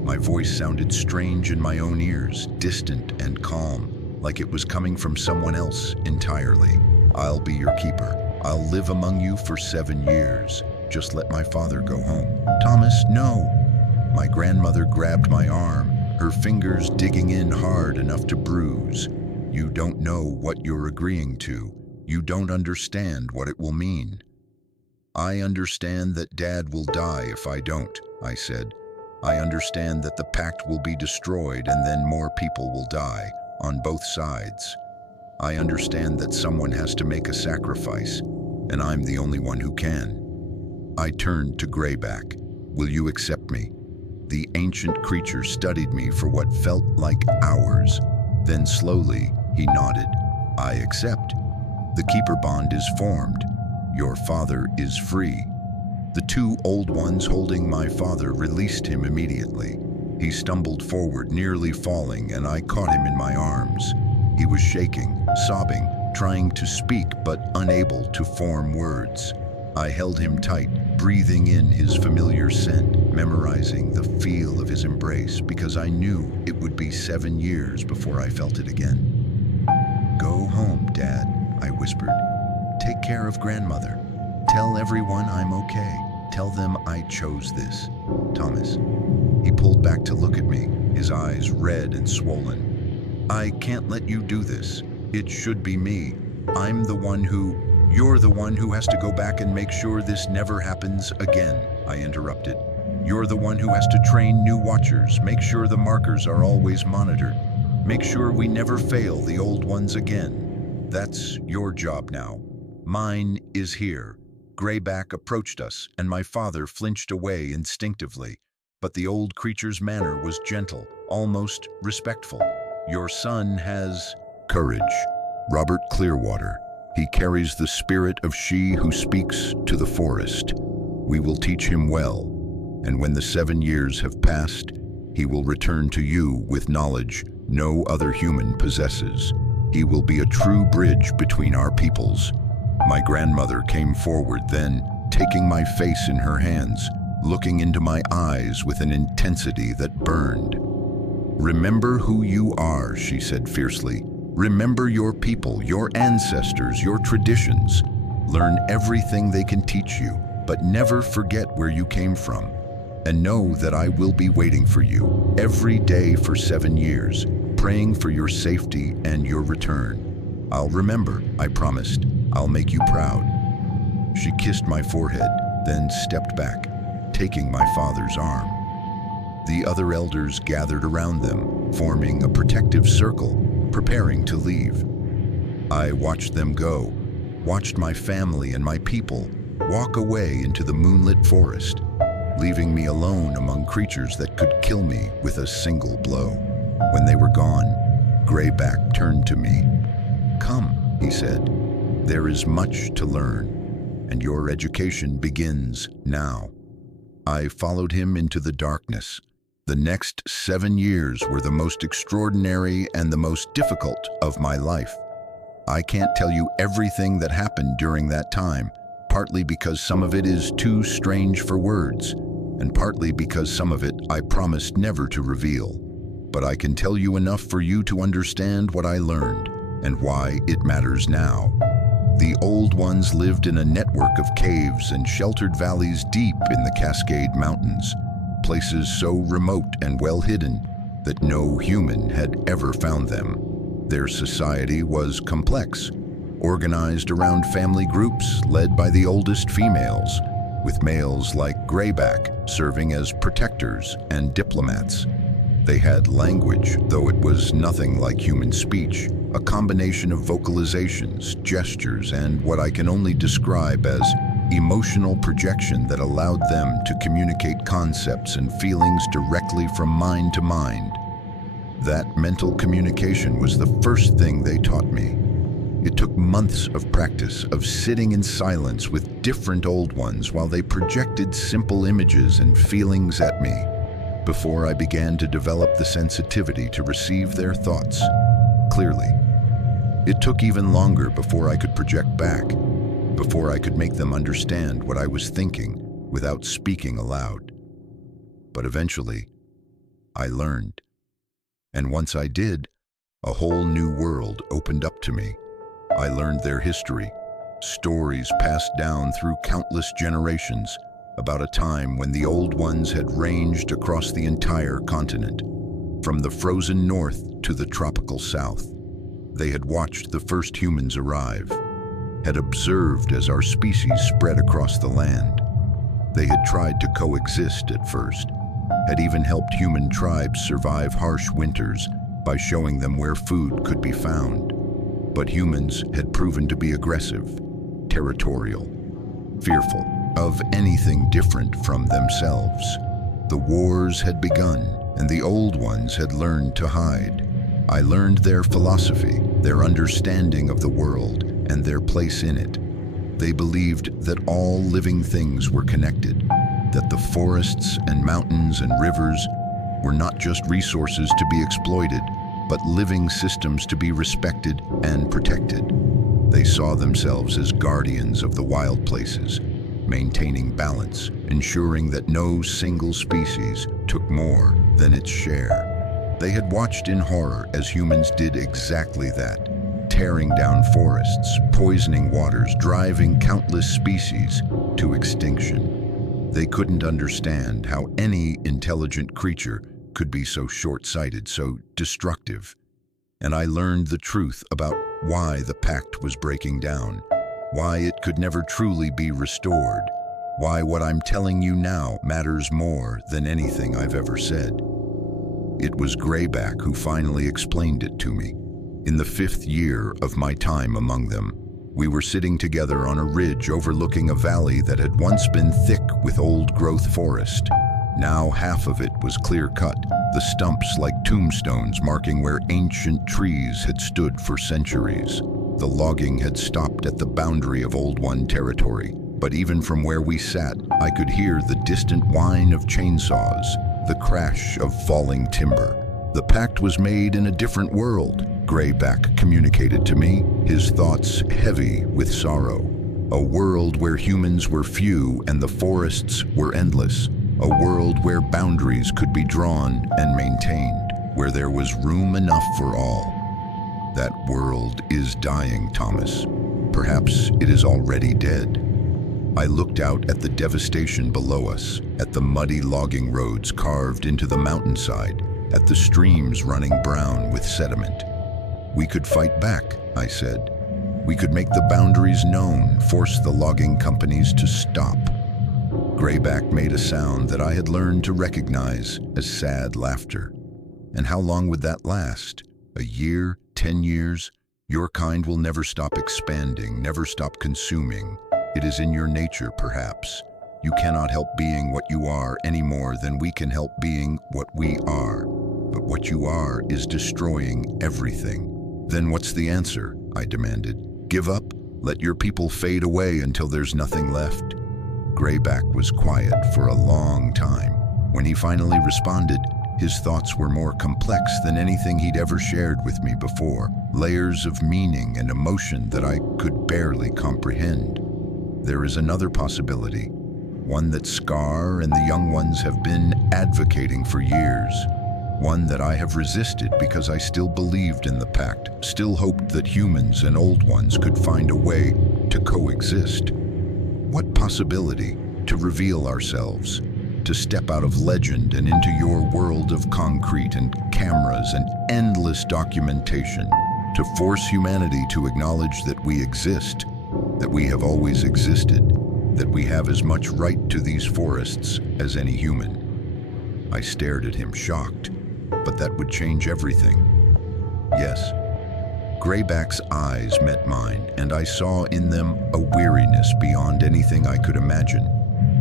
My voice sounded strange in my own ears, distant and calm, like it was coming from someone else entirely. I'll be your keeper. I'll live among you for 7 years. Just let my father go home. Thomas, no. My grandmother grabbed my arm, her fingers digging in hard enough to bruise. You don't know what you're agreeing to. You don't understand what it will mean. I understand that Dad will die if I don't, I said. I understand that the Pact will be destroyed and then more people will die, on both sides. I understand that someone has to make a sacrifice, and I'm the only one who can. I turned to Greyback. Will you accept me? The ancient creature studied me for what felt like hours. Then slowly, he nodded. I accept. The keeper bond is formed. Your father is free. The two old ones holding my father released him immediately. He stumbled forward, nearly falling, and I caught him in my arms. He was shaking, sobbing, trying to speak but unable to form words. I held him tight, breathing in his familiar scent, memorizing the feel of his embrace because I knew it would be 7 years before I felt it again. Go home, Dad, I whispered. Take care of grandmother. Tell everyone I'm okay. Tell them I chose this. Thomas. He pulled back to look at me, his eyes red and swollen. I can't let you do this. It should be me. You're the one who has to go back and make sure this never happens again, I interrupted. You're the one who has to train new watchers, make sure the markers are always monitored, make sure we never fail the old ones again. That's your job now. Mine is here. Greyback approached us, and my father flinched away instinctively, but the old creature's manner was gentle, almost respectful. Your son has courage. Robert Clearwater. He carries the spirit of she who speaks to the forest. We will teach him well, and when the 7 years have passed, he will return to you with knowledge no other human possesses. He will be a true bridge between our peoples. My grandmother came forward then, taking my face in her hands, looking into my eyes with an intensity that burned. Remember who you are, she said fiercely. Remember your people, your ancestors, your traditions. Learn everything they can teach you, but never forget where you came from. And know that I will be waiting for you every day for 7 years, praying for your safety and your return. I'll remember, I promised. I'll make you proud." She kissed my forehead, then stepped back, taking my father's arm. The other elders gathered around them, forming a protective circle, preparing to leave. I watched them go, watched my family and my people walk away into the moonlit forest, leaving me alone among creatures that could kill me with a single blow. When they were gone, Greyback turned to me. "Come," he said, "there is much to learn, and your education begins now." I followed him into the darkness. The next 7 years were the most extraordinary and the most difficult of my life. I can't tell you everything that happened during that time, partly because some of it is too strange for words, and partly because some of it I promised never to reveal. But I can tell you enough for you to understand what I learned and why it matters now. The Old Ones lived in a network of caves and sheltered valleys deep in the Cascade Mountains, places so remote and well hidden that no human had ever found them. Their society was complex, organized around family groups led by the oldest females, with males like Greyback serving as protectors and diplomats. They had language, though it was nothing like human speech, a combination of vocalizations, gestures, and what I can only describe as emotional projection that allowed them to communicate concepts and feelings directly from mind to mind. That mental communication was the first thing they taught me. It took months of practice, of sitting in silence with different Old Ones while they projected simple images and feelings at me, before I began to develop the sensitivity to receive their thoughts clearly. It took even longer before I could project back, before I could make them understand what I was thinking without speaking aloud. But eventually, I learned. And once I did, a whole new world opened up to me. I learned their history, stories passed down through countless generations about a time when the Old Ones had ranged across the entire continent, from the frozen north to the tropical south. They had watched the first humans arrive, had observed as our species spread across the land. They had tried to coexist at first, had even helped human tribes survive harsh winters by showing them where food could be found. But humans had proven to be aggressive, territorial, fearful of anything different from themselves. The wars had begun, and the Old Ones had learned to hide. I learned their philosophy, their understanding of the world, and their place in it. They believed that all living things were connected, that the forests and mountains and rivers were not just resources to be exploited, but living systems to be respected and protected. They saw themselves as guardians of the wild places, maintaining balance, ensuring that no single species took more than its share. They had watched in horror as humans did exactly that, tearing down forests, poisoning waters, driving countless species to extinction. They couldn't understand how any intelligent creature could be so short-sighted, so destructive. And I learned the truth about why the Pact was breaking down, why it could never truly be restored, why what I'm telling you now matters more than anything I've ever said. It was Greyback who finally explained it to me. In the 5th year of my time among them, we were sitting together on a ridge overlooking a valley that had once been thick with old-growth forest. Now half of it was clear-cut, the stumps like tombstones marking where ancient trees had stood for centuries. The logging had stopped at the boundary of Old One territory, but even from where we sat, I could hear the distant whine of chainsaws, the crash of falling timber. The Pact was made in a different world, Greyback communicated to me, his thoughts heavy with sorrow. A world where humans were few and the forests were endless. A world where boundaries could be drawn and maintained, where there was room enough for all. That world is dying, Thomas. Perhaps it is already dead. I looked out at the devastation below us, at the muddy logging roads carved into the mountainside, at the streams running brown with sediment. We could fight back, I said. We could make the boundaries known, force the logging companies to stop. Grayback made a sound that I had learned to recognize as sad laughter. And how long would that last? A year? 10 years? Your kind will never stop expanding, never stop consuming. It is in your nature, perhaps. You cannot help being what you are any more than we can help being what we are. But what you are is destroying everything. Then what's the answer? I demanded. Give up? Let your people fade away until there's nothing left? Grayback was quiet for a long time. When he finally responded, his thoughts were more complex than anything he'd ever shared with me before, layers of meaning and emotion that I could barely comprehend. There is another possibility, one that Scar and the young ones have been advocating for years, one that I have resisted because I still believed in the Pact, still hoped that humans and old ones could find a way to coexist. What possibility to reveal ourselves, to step out of legend and into your world of concrete and cameras and endless documentation, to force humanity to acknowledge that we exist, that we have always existed, that we have as much right to these forests as any human. I stared at him, shocked, but that would change everything. Yes. Grayback's eyes met mine, and I saw in them a weariness beyond anything I could imagine.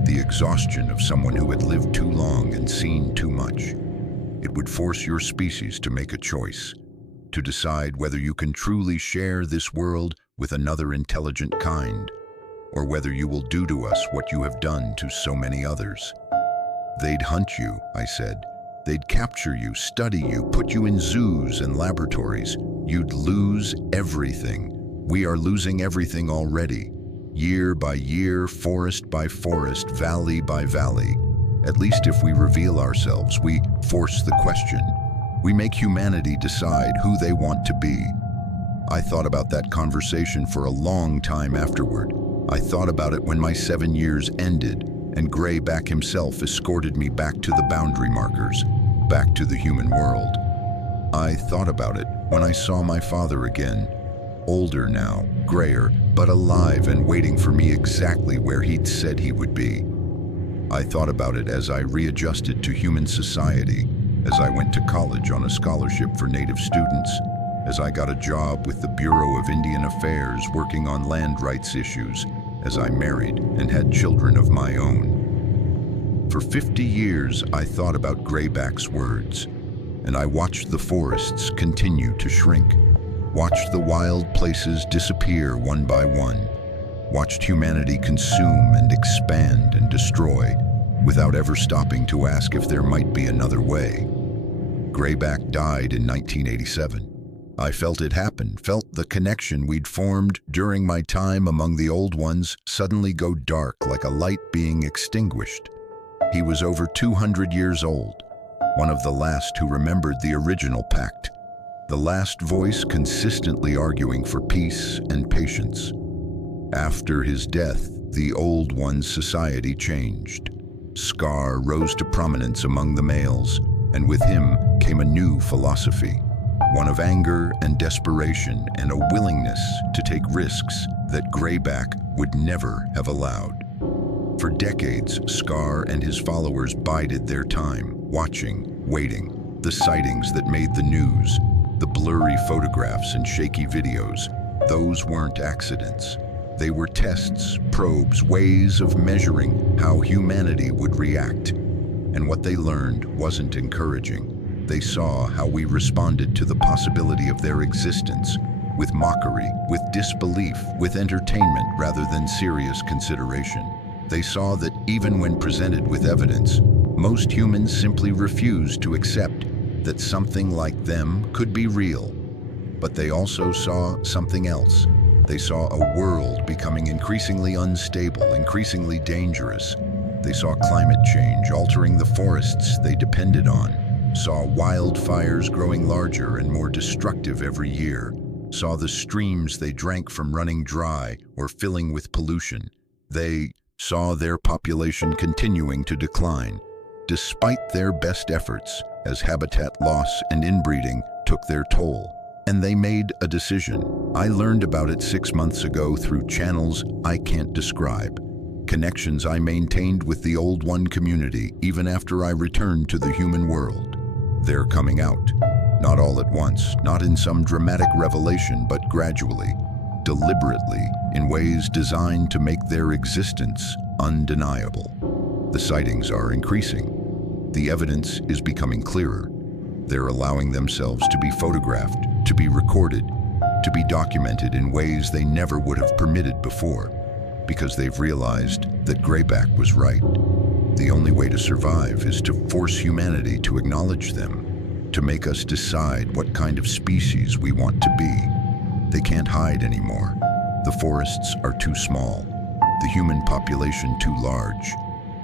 The exhaustion of someone who had lived too long and seen too much. It would force your species to make a choice, to decide whether you can truly share this world with another intelligent kind, or whether you will do to us what you have done to so many others. They'd hunt you, I said. They'd capture you, study you, put you in zoos and laboratories. You'd lose everything. We are losing everything already. Year by year, forest by forest, valley by valley. At least if we reveal ourselves, we force the question. We make humanity decide who they want to be. I thought about that conversation for a long time afterward. I thought about it when my 7 years ended, and Grayback himself escorted me back to the boundary markers, back to the human world. I thought about it when I saw my father again, older now, grayer, but alive and waiting for me exactly where he'd said he would be. I thought about it as I readjusted to human society, as I went to college on a scholarship for Native students, as I got a job with the Bureau of Indian Affairs working on land rights issues, as I married and had children of my own. For 50 years, I thought about Grayback's words, and I watched the forests continue to shrink, watched the wild places disappear one by one, watched humanity consume and expand and destroy, without ever stopping to ask if there might be another way. Grayback died in 1987. I felt it happen, felt the connection we'd formed during my time among the old ones suddenly go dark like a light being extinguished. He was over 200 years old, one of the last who remembered the original Pact, the last voice consistently arguing for peace and patience. After his death, the old one's society changed. Scar rose to prominence among the males, and with him came a new philosophy, one of anger and desperation and a willingness to take risks that Grayback would never have allowed. For decades, Scar and his followers bided their time, watching, waiting, the sightings that made the news, the blurry photographs and shaky videos. Those weren't accidents. They were tests, probes, ways of measuring how humanity would react. And what they learned wasn't encouraging. They saw how we responded to the possibility of their existence, with mockery, with disbelief, with entertainment rather than serious consideration. They saw that even when presented with evidence, most humans simply refused to accept that something like them could be real. But they also saw something else. They saw a world becoming increasingly unstable, increasingly dangerous. They saw climate change altering the forests they depended on, saw wildfires growing larger and more destructive every year, saw the streams they drank from running dry or filling with pollution. They saw their population continuing to decline, despite their best efforts, as habitat loss and inbreeding took their toll. And they made a decision. I learned about it 6 months ago through channels I can't describe. Connections I maintained with the Old One community even after I returned to the human world. They're coming out. Not all at once, not in some dramatic revelation, but gradually, deliberately, in ways designed to make their existence undeniable. The sightings are increasing. The evidence is becoming clearer. They're allowing themselves to be photographed, to be recorded, to be documented in ways they never would have permitted before, because they've realized that Greyback was right. The only way to survive is to force humanity to acknowledge them, to make us decide what kind of species we want to be. They can't hide anymore. The forests are too small, the human population too large,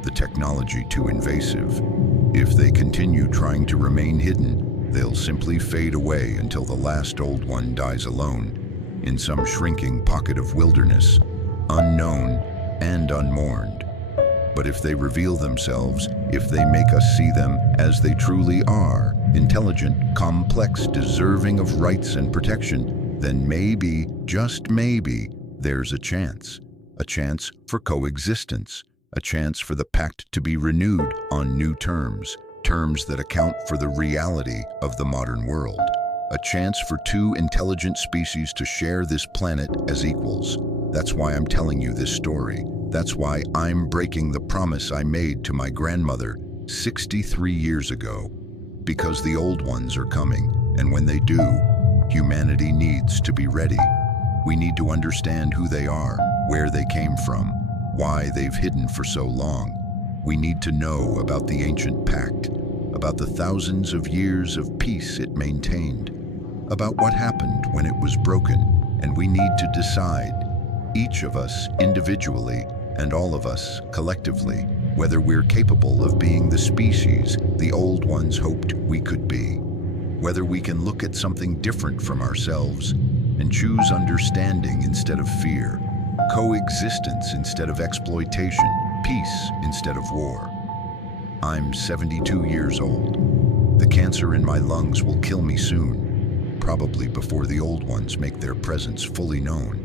the technology too invasive. If they continue trying to remain hidden, they'll simply fade away until the last Old One dies alone, in some shrinking pocket of wilderness, unknown and unmourned. But if they reveal themselves, if they make us see them as they truly are, intelligent, complex, deserving of rights and protection, then maybe, just maybe, there's a chance for coexistence, a chance for the Pact to be renewed on new terms, terms that account for the reality of the modern world, a chance for two intelligent species to share this planet as equals. That's why I'm telling you this story. That's why I'm breaking the promise I made to my grandmother 63 years ago. Because the Old Ones are coming, and when they do, humanity needs to be ready. We need to understand who they are, where they came from, why they've hidden for so long. We need to know about the ancient Pact, about the thousands of years of peace it maintained, about what happened when it was broken, and we need to decide, each of us individually and all of us collectively, whether we're capable of being the species the Old Ones hoped we could be, whether we can look at something different from ourselves and choose understanding instead of fear, coexistence instead of exploitation, peace instead of war. I'm 72 years old. The cancer in my lungs will kill me soon, probably before the Old Ones make their presence fully known.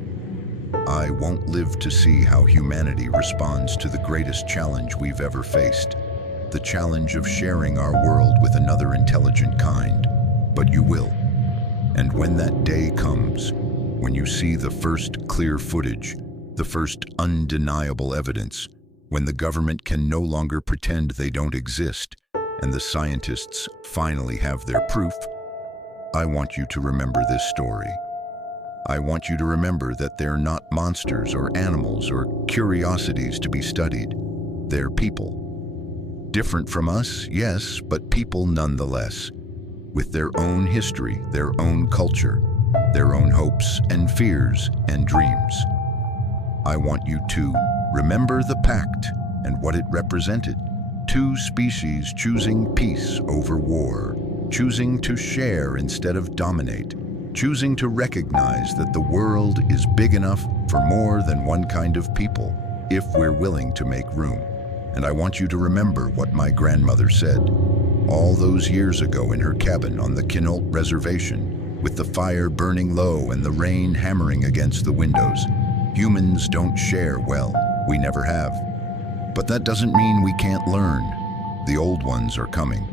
I won't live to see how humanity responds to the greatest challenge we've ever faced, the challenge of sharing our world with another intelligent kind. But you will. And when that day comes, when you see the first clear footage, the first undeniable evidence, when the government can no longer pretend they don't exist, and the scientists finally have their proof, I want you to remember this story. I want you to remember that they're not monsters or animals or curiosities to be studied. They're people. Different from us, yes, but people nonetheless, with their own history, their own culture, their own hopes and fears and dreams. I want you to remember the Pact and what it represented. Two species choosing peace over war, choosing to share instead of dominate, choosing to recognize that the world is big enough for more than one kind of people, if we're willing to make room. And I want you to remember what my grandmother said all those years ago in her cabin on the Quinault Reservation, with the fire burning low and the rain hammering against the windows. Humans don't share well. We never have. But that doesn't mean we can't learn. The Old Ones are coming.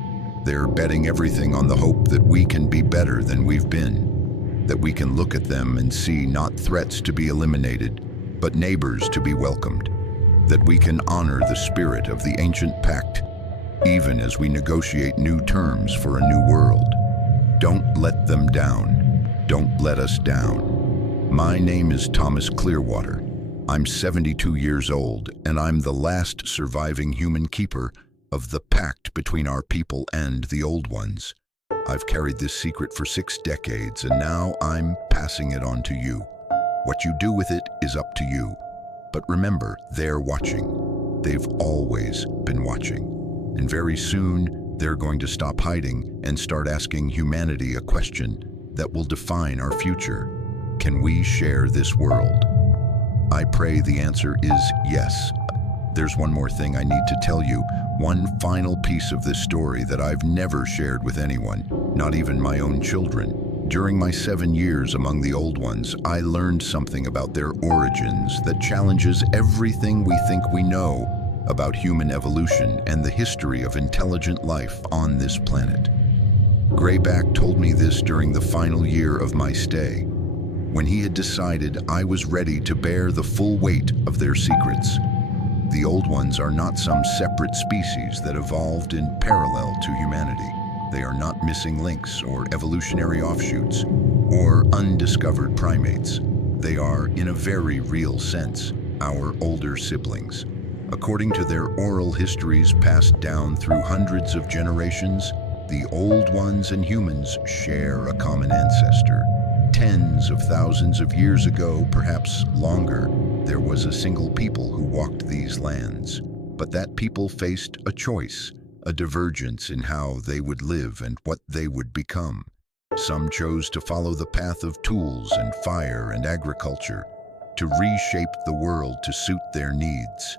They're betting everything on the hope that we can be better than we've been, that we can look at them and see not threats to be eliminated, but neighbors to be welcomed, that we can honor the spirit of the ancient Pact, even as we negotiate new terms for a new world. Don't let them down. Don't let us down. My name is Thomas Clearwater. I'm 72 years old, and I'm the last surviving human keeper of the Pact between our people and the Old Ones. I've carried this secret for 6 decades, and now I'm passing it on to you. What you do with it is up to you. But remember, they're watching. They've always been watching. And very soon, they're going to stop hiding and start asking humanity a question that will define our future. Can we share this world? I pray the answer is yes. There's one more thing I need to tell you, one final piece of this story that I've never shared with anyone, not even my own children. During my 7 years among the Old Ones, I learned something about their origins that challenges everything we think we know about human evolution and the history of intelligent life on this planet. Greyback told me this during the final year of my stay, when he had decided I was ready to bear the full weight of their secrets. The Old Ones are not some separate species that evolved in parallel to humanity. They are not missing links or evolutionary offshoots or undiscovered primates. They are, in a very real sense, our older siblings. According to their oral histories passed down through hundreds of generations, the Old Ones and humans share a common ancestor. Tens of thousands of years ago, perhaps longer, there was a single people who walked these lands. But that people faced a choice, a divergence in how they would live and what they would become. Some chose to follow the path of tools and fire and agriculture, to reshape the world to suit their needs.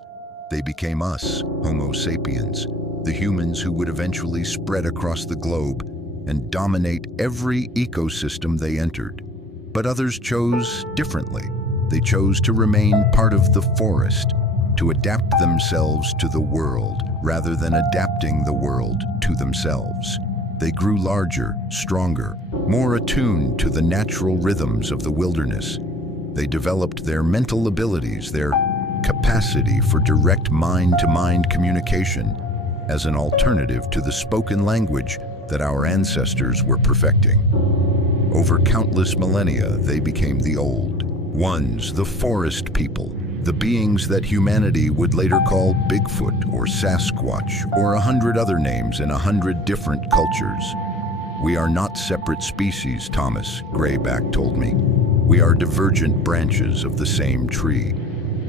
They became us, Homo sapiens, the humans who would eventually spread across the globe and dominate every ecosystem they entered. But others chose differently. They chose to remain part of the forest, to adapt themselves to the world rather than adapting the world to themselves. They grew larger, stronger, more attuned to the natural rhythms of the wilderness. They developed their mental abilities, their capacity for direct mind-to-mind communication as an alternative to the spoken language that our ancestors were perfecting. Over countless millennia, they became the Old Ones, the forest people, the beings that humanity would later call Bigfoot or Sasquatch or 100 other names in 100 different cultures. We are not separate species, Thomas, Greyback told me. We are divergent branches of the same tree.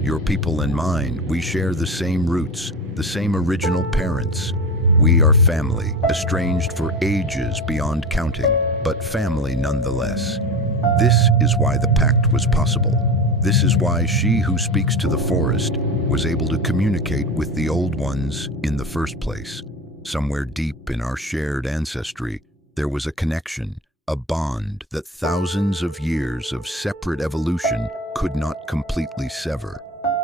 Your people and mine, we share the same roots, the same original parents. We are family, estranged for ages beyond counting, but family nonetheless. This is why the Pact was possible. This is why she who speaks to the forest was able to communicate with the Old Ones in the first place. Somewhere deep in our shared ancestry, there was a connection, a bond that thousands of years of separate evolution could not completely sever.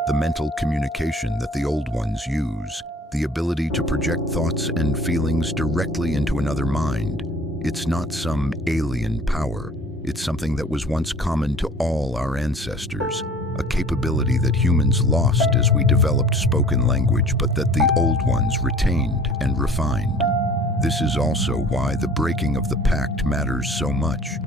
The mental communication that the Old Ones use, the ability to project thoughts and feelings directly into another mind, it's not some alien power. It's something that was once common to all our ancestors, a capability that humans lost as we developed spoken language, but that the Old Ones retained and refined. This is also why the breaking of the Pact matters so much.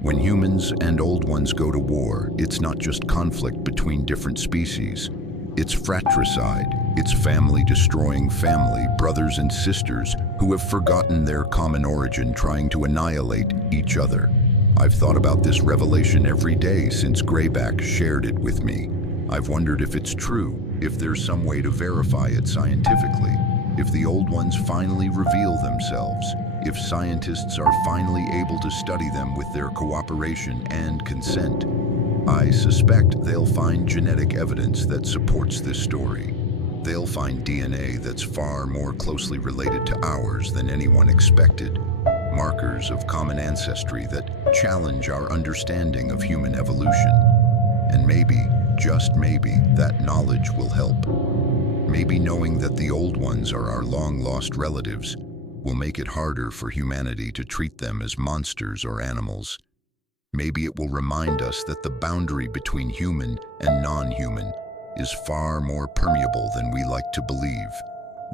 When humans and Old Ones go to war, it's not just conflict between different species. It's fratricide. It's family destroying family, brothers and sisters who have forgotten their common origin, trying to annihilate each other. I've thought about this revelation every day since Greyback shared it with me. I've wondered if it's true, if there's some way to verify it scientifically, if the Old Ones finally reveal themselves, if scientists are finally able to study them with their cooperation and consent. I suspect they'll find genetic evidence that supports this story. They'll find DNA that's far more closely related to ours than anyone expected. Markers of common ancestry that challenge our understanding of human evolution. And maybe, just maybe, that knowledge will help. Maybe knowing that the Old Ones are our long-lost relatives will make it harder for humanity to treat them as monsters or animals. Maybe it will remind us that the boundary between human and non-human is far more permeable than we like to believe,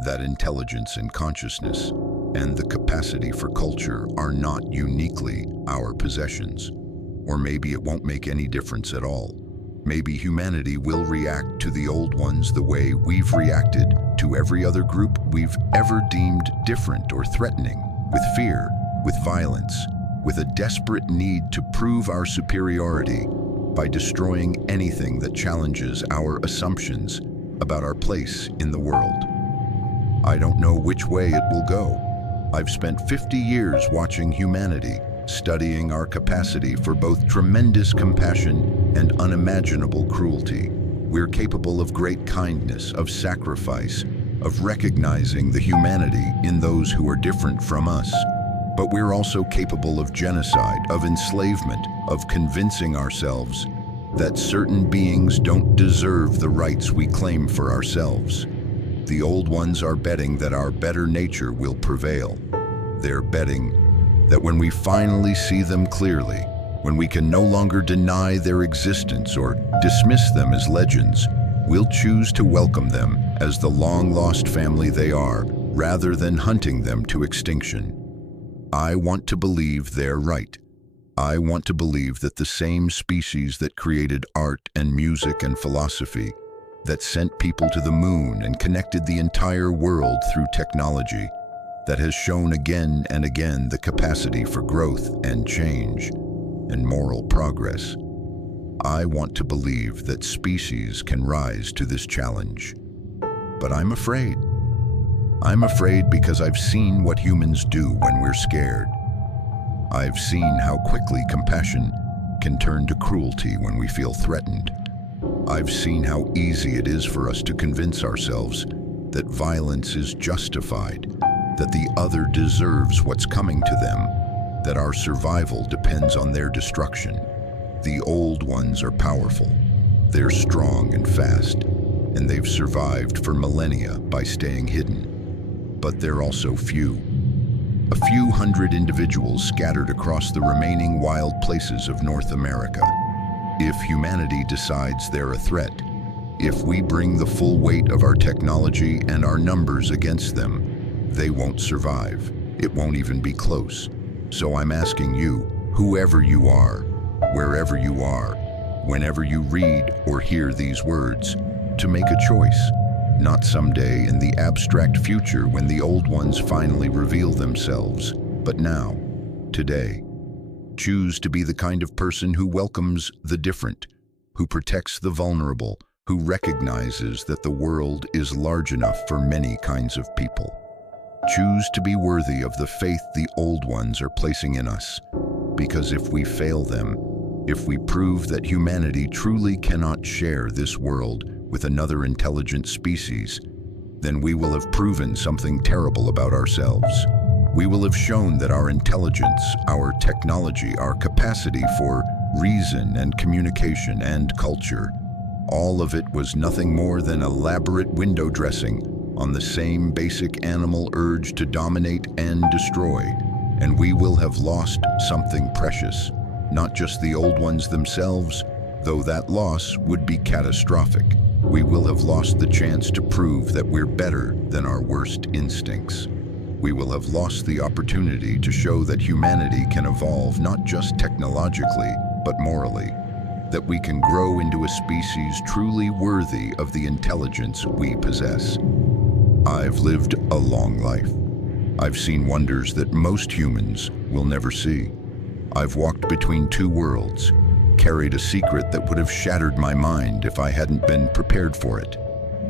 that intelligence and consciousness and the capacity for culture are not uniquely our possessions. Or maybe it won't make any difference at all. Maybe humanity will react to the Old Ones the way we've reacted to every other group we've ever deemed different or threatening, with fear, with violence, with a desperate need to prove our superiority by destroying anything that challenges our assumptions about our place in the world. I don't know which way it will go. I've spent 50 years watching humanity, studying our capacity for both tremendous compassion and unimaginable cruelty. We're capable of great kindness, of sacrifice, of recognizing the humanity in those who are different from us. but we're also capable of genocide, of enslavement, of convincing ourselves that certain beings don't deserve the rights we claim for ourselves. The old ones are betting that our better nature will prevail. They're betting that when we finally see them clearly, when we can no longer deny their existence or dismiss them as legends, we'll choose to welcome them as the long-lost family they are, rather than hunting them to extinction. I want to believe they're right. I want to believe that the same species that created art and music and philosophy, that sent people to the moon and connected the entire world through technology, that has shown again and again the capacity for growth and change and moral progress. I want to believe that species can rise to this challenge. But I'm afraid. I'm afraid because I've seen what humans do when we're scared. I've seen how quickly compassion can turn to cruelty when we feel threatened. I've seen how easy it is for us to convince ourselves that violence is justified, that the other deserves what's coming to them, that our survival depends on their destruction. The old ones are powerful. They're strong and fast, and they've survived for millennia by staying hidden. But they're also few. A few hundred individuals scattered across the remaining wild places of North America. If humanity decides they're a threat, if we bring the full weight of our technology and our numbers against them, they won't survive. It won't even be close. So I'm asking you, whoever you are, wherever you are, whenever you read or hear these words, to make a choice. Not someday in the abstract future when the old ones finally reveal themselves, but now, today. Choose to be the kind of person who welcomes the different, who protects the vulnerable, who recognizes that the world is large enough for many kinds of people. Choose to be worthy of the faith the old ones are placing in us, because if we fail them, if we prove that humanity truly cannot share this world with another intelligent species, then we will have proven something terrible about ourselves. We will have shown that our intelligence, our technology, our capacity for reason and communication and culture, all of it was nothing more than elaborate window dressing on the same basic animal urge to dominate and destroy, and we will have lost something precious, not just the old ones themselves, though that loss would be catastrophic. We will have lost the chance to prove that we're better than our worst instincts. We will have lost the opportunity to show that humanity can evolve not just technologically, but morally, that we can grow into a species truly worthy of the intelligence we possess. I've lived a long life. I've seen wonders that most humans will never see. I've walked between two worlds, carried a secret that would have shattered my mind if I hadn't been prepared for it,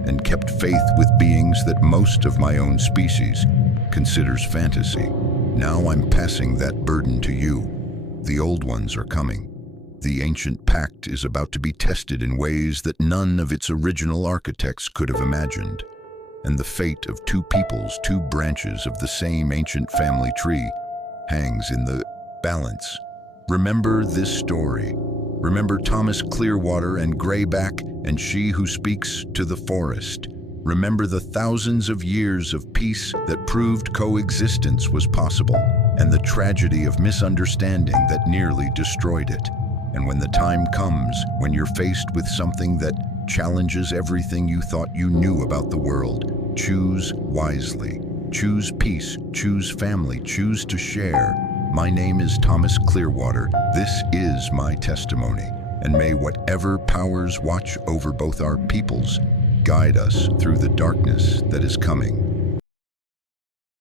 and kept faith with beings that most of my own species considers fantasy. Now I'm passing that burden to you. The old ones are coming. The ancient Pact is about to be tested in ways that none of its original architects could have imagined. And the fate of two peoples, two branches of the same ancient family tree, hangs in the balance. Remember this story. Remember Thomas Clearwater and Greyback and She Who Speaks to the Forest. Remember the thousands of years of peace that proved coexistence was possible, and the tragedy of misunderstanding that nearly destroyed it. And when the time comes, when you're faced with something that challenges everything you thought you knew about the world, choose wisely. Choose peace, choose family, choose to share. My name is Thomas Clearwater. This is my testimony. And may whatever powers watch over both our peoples guide us through the darkness that is coming.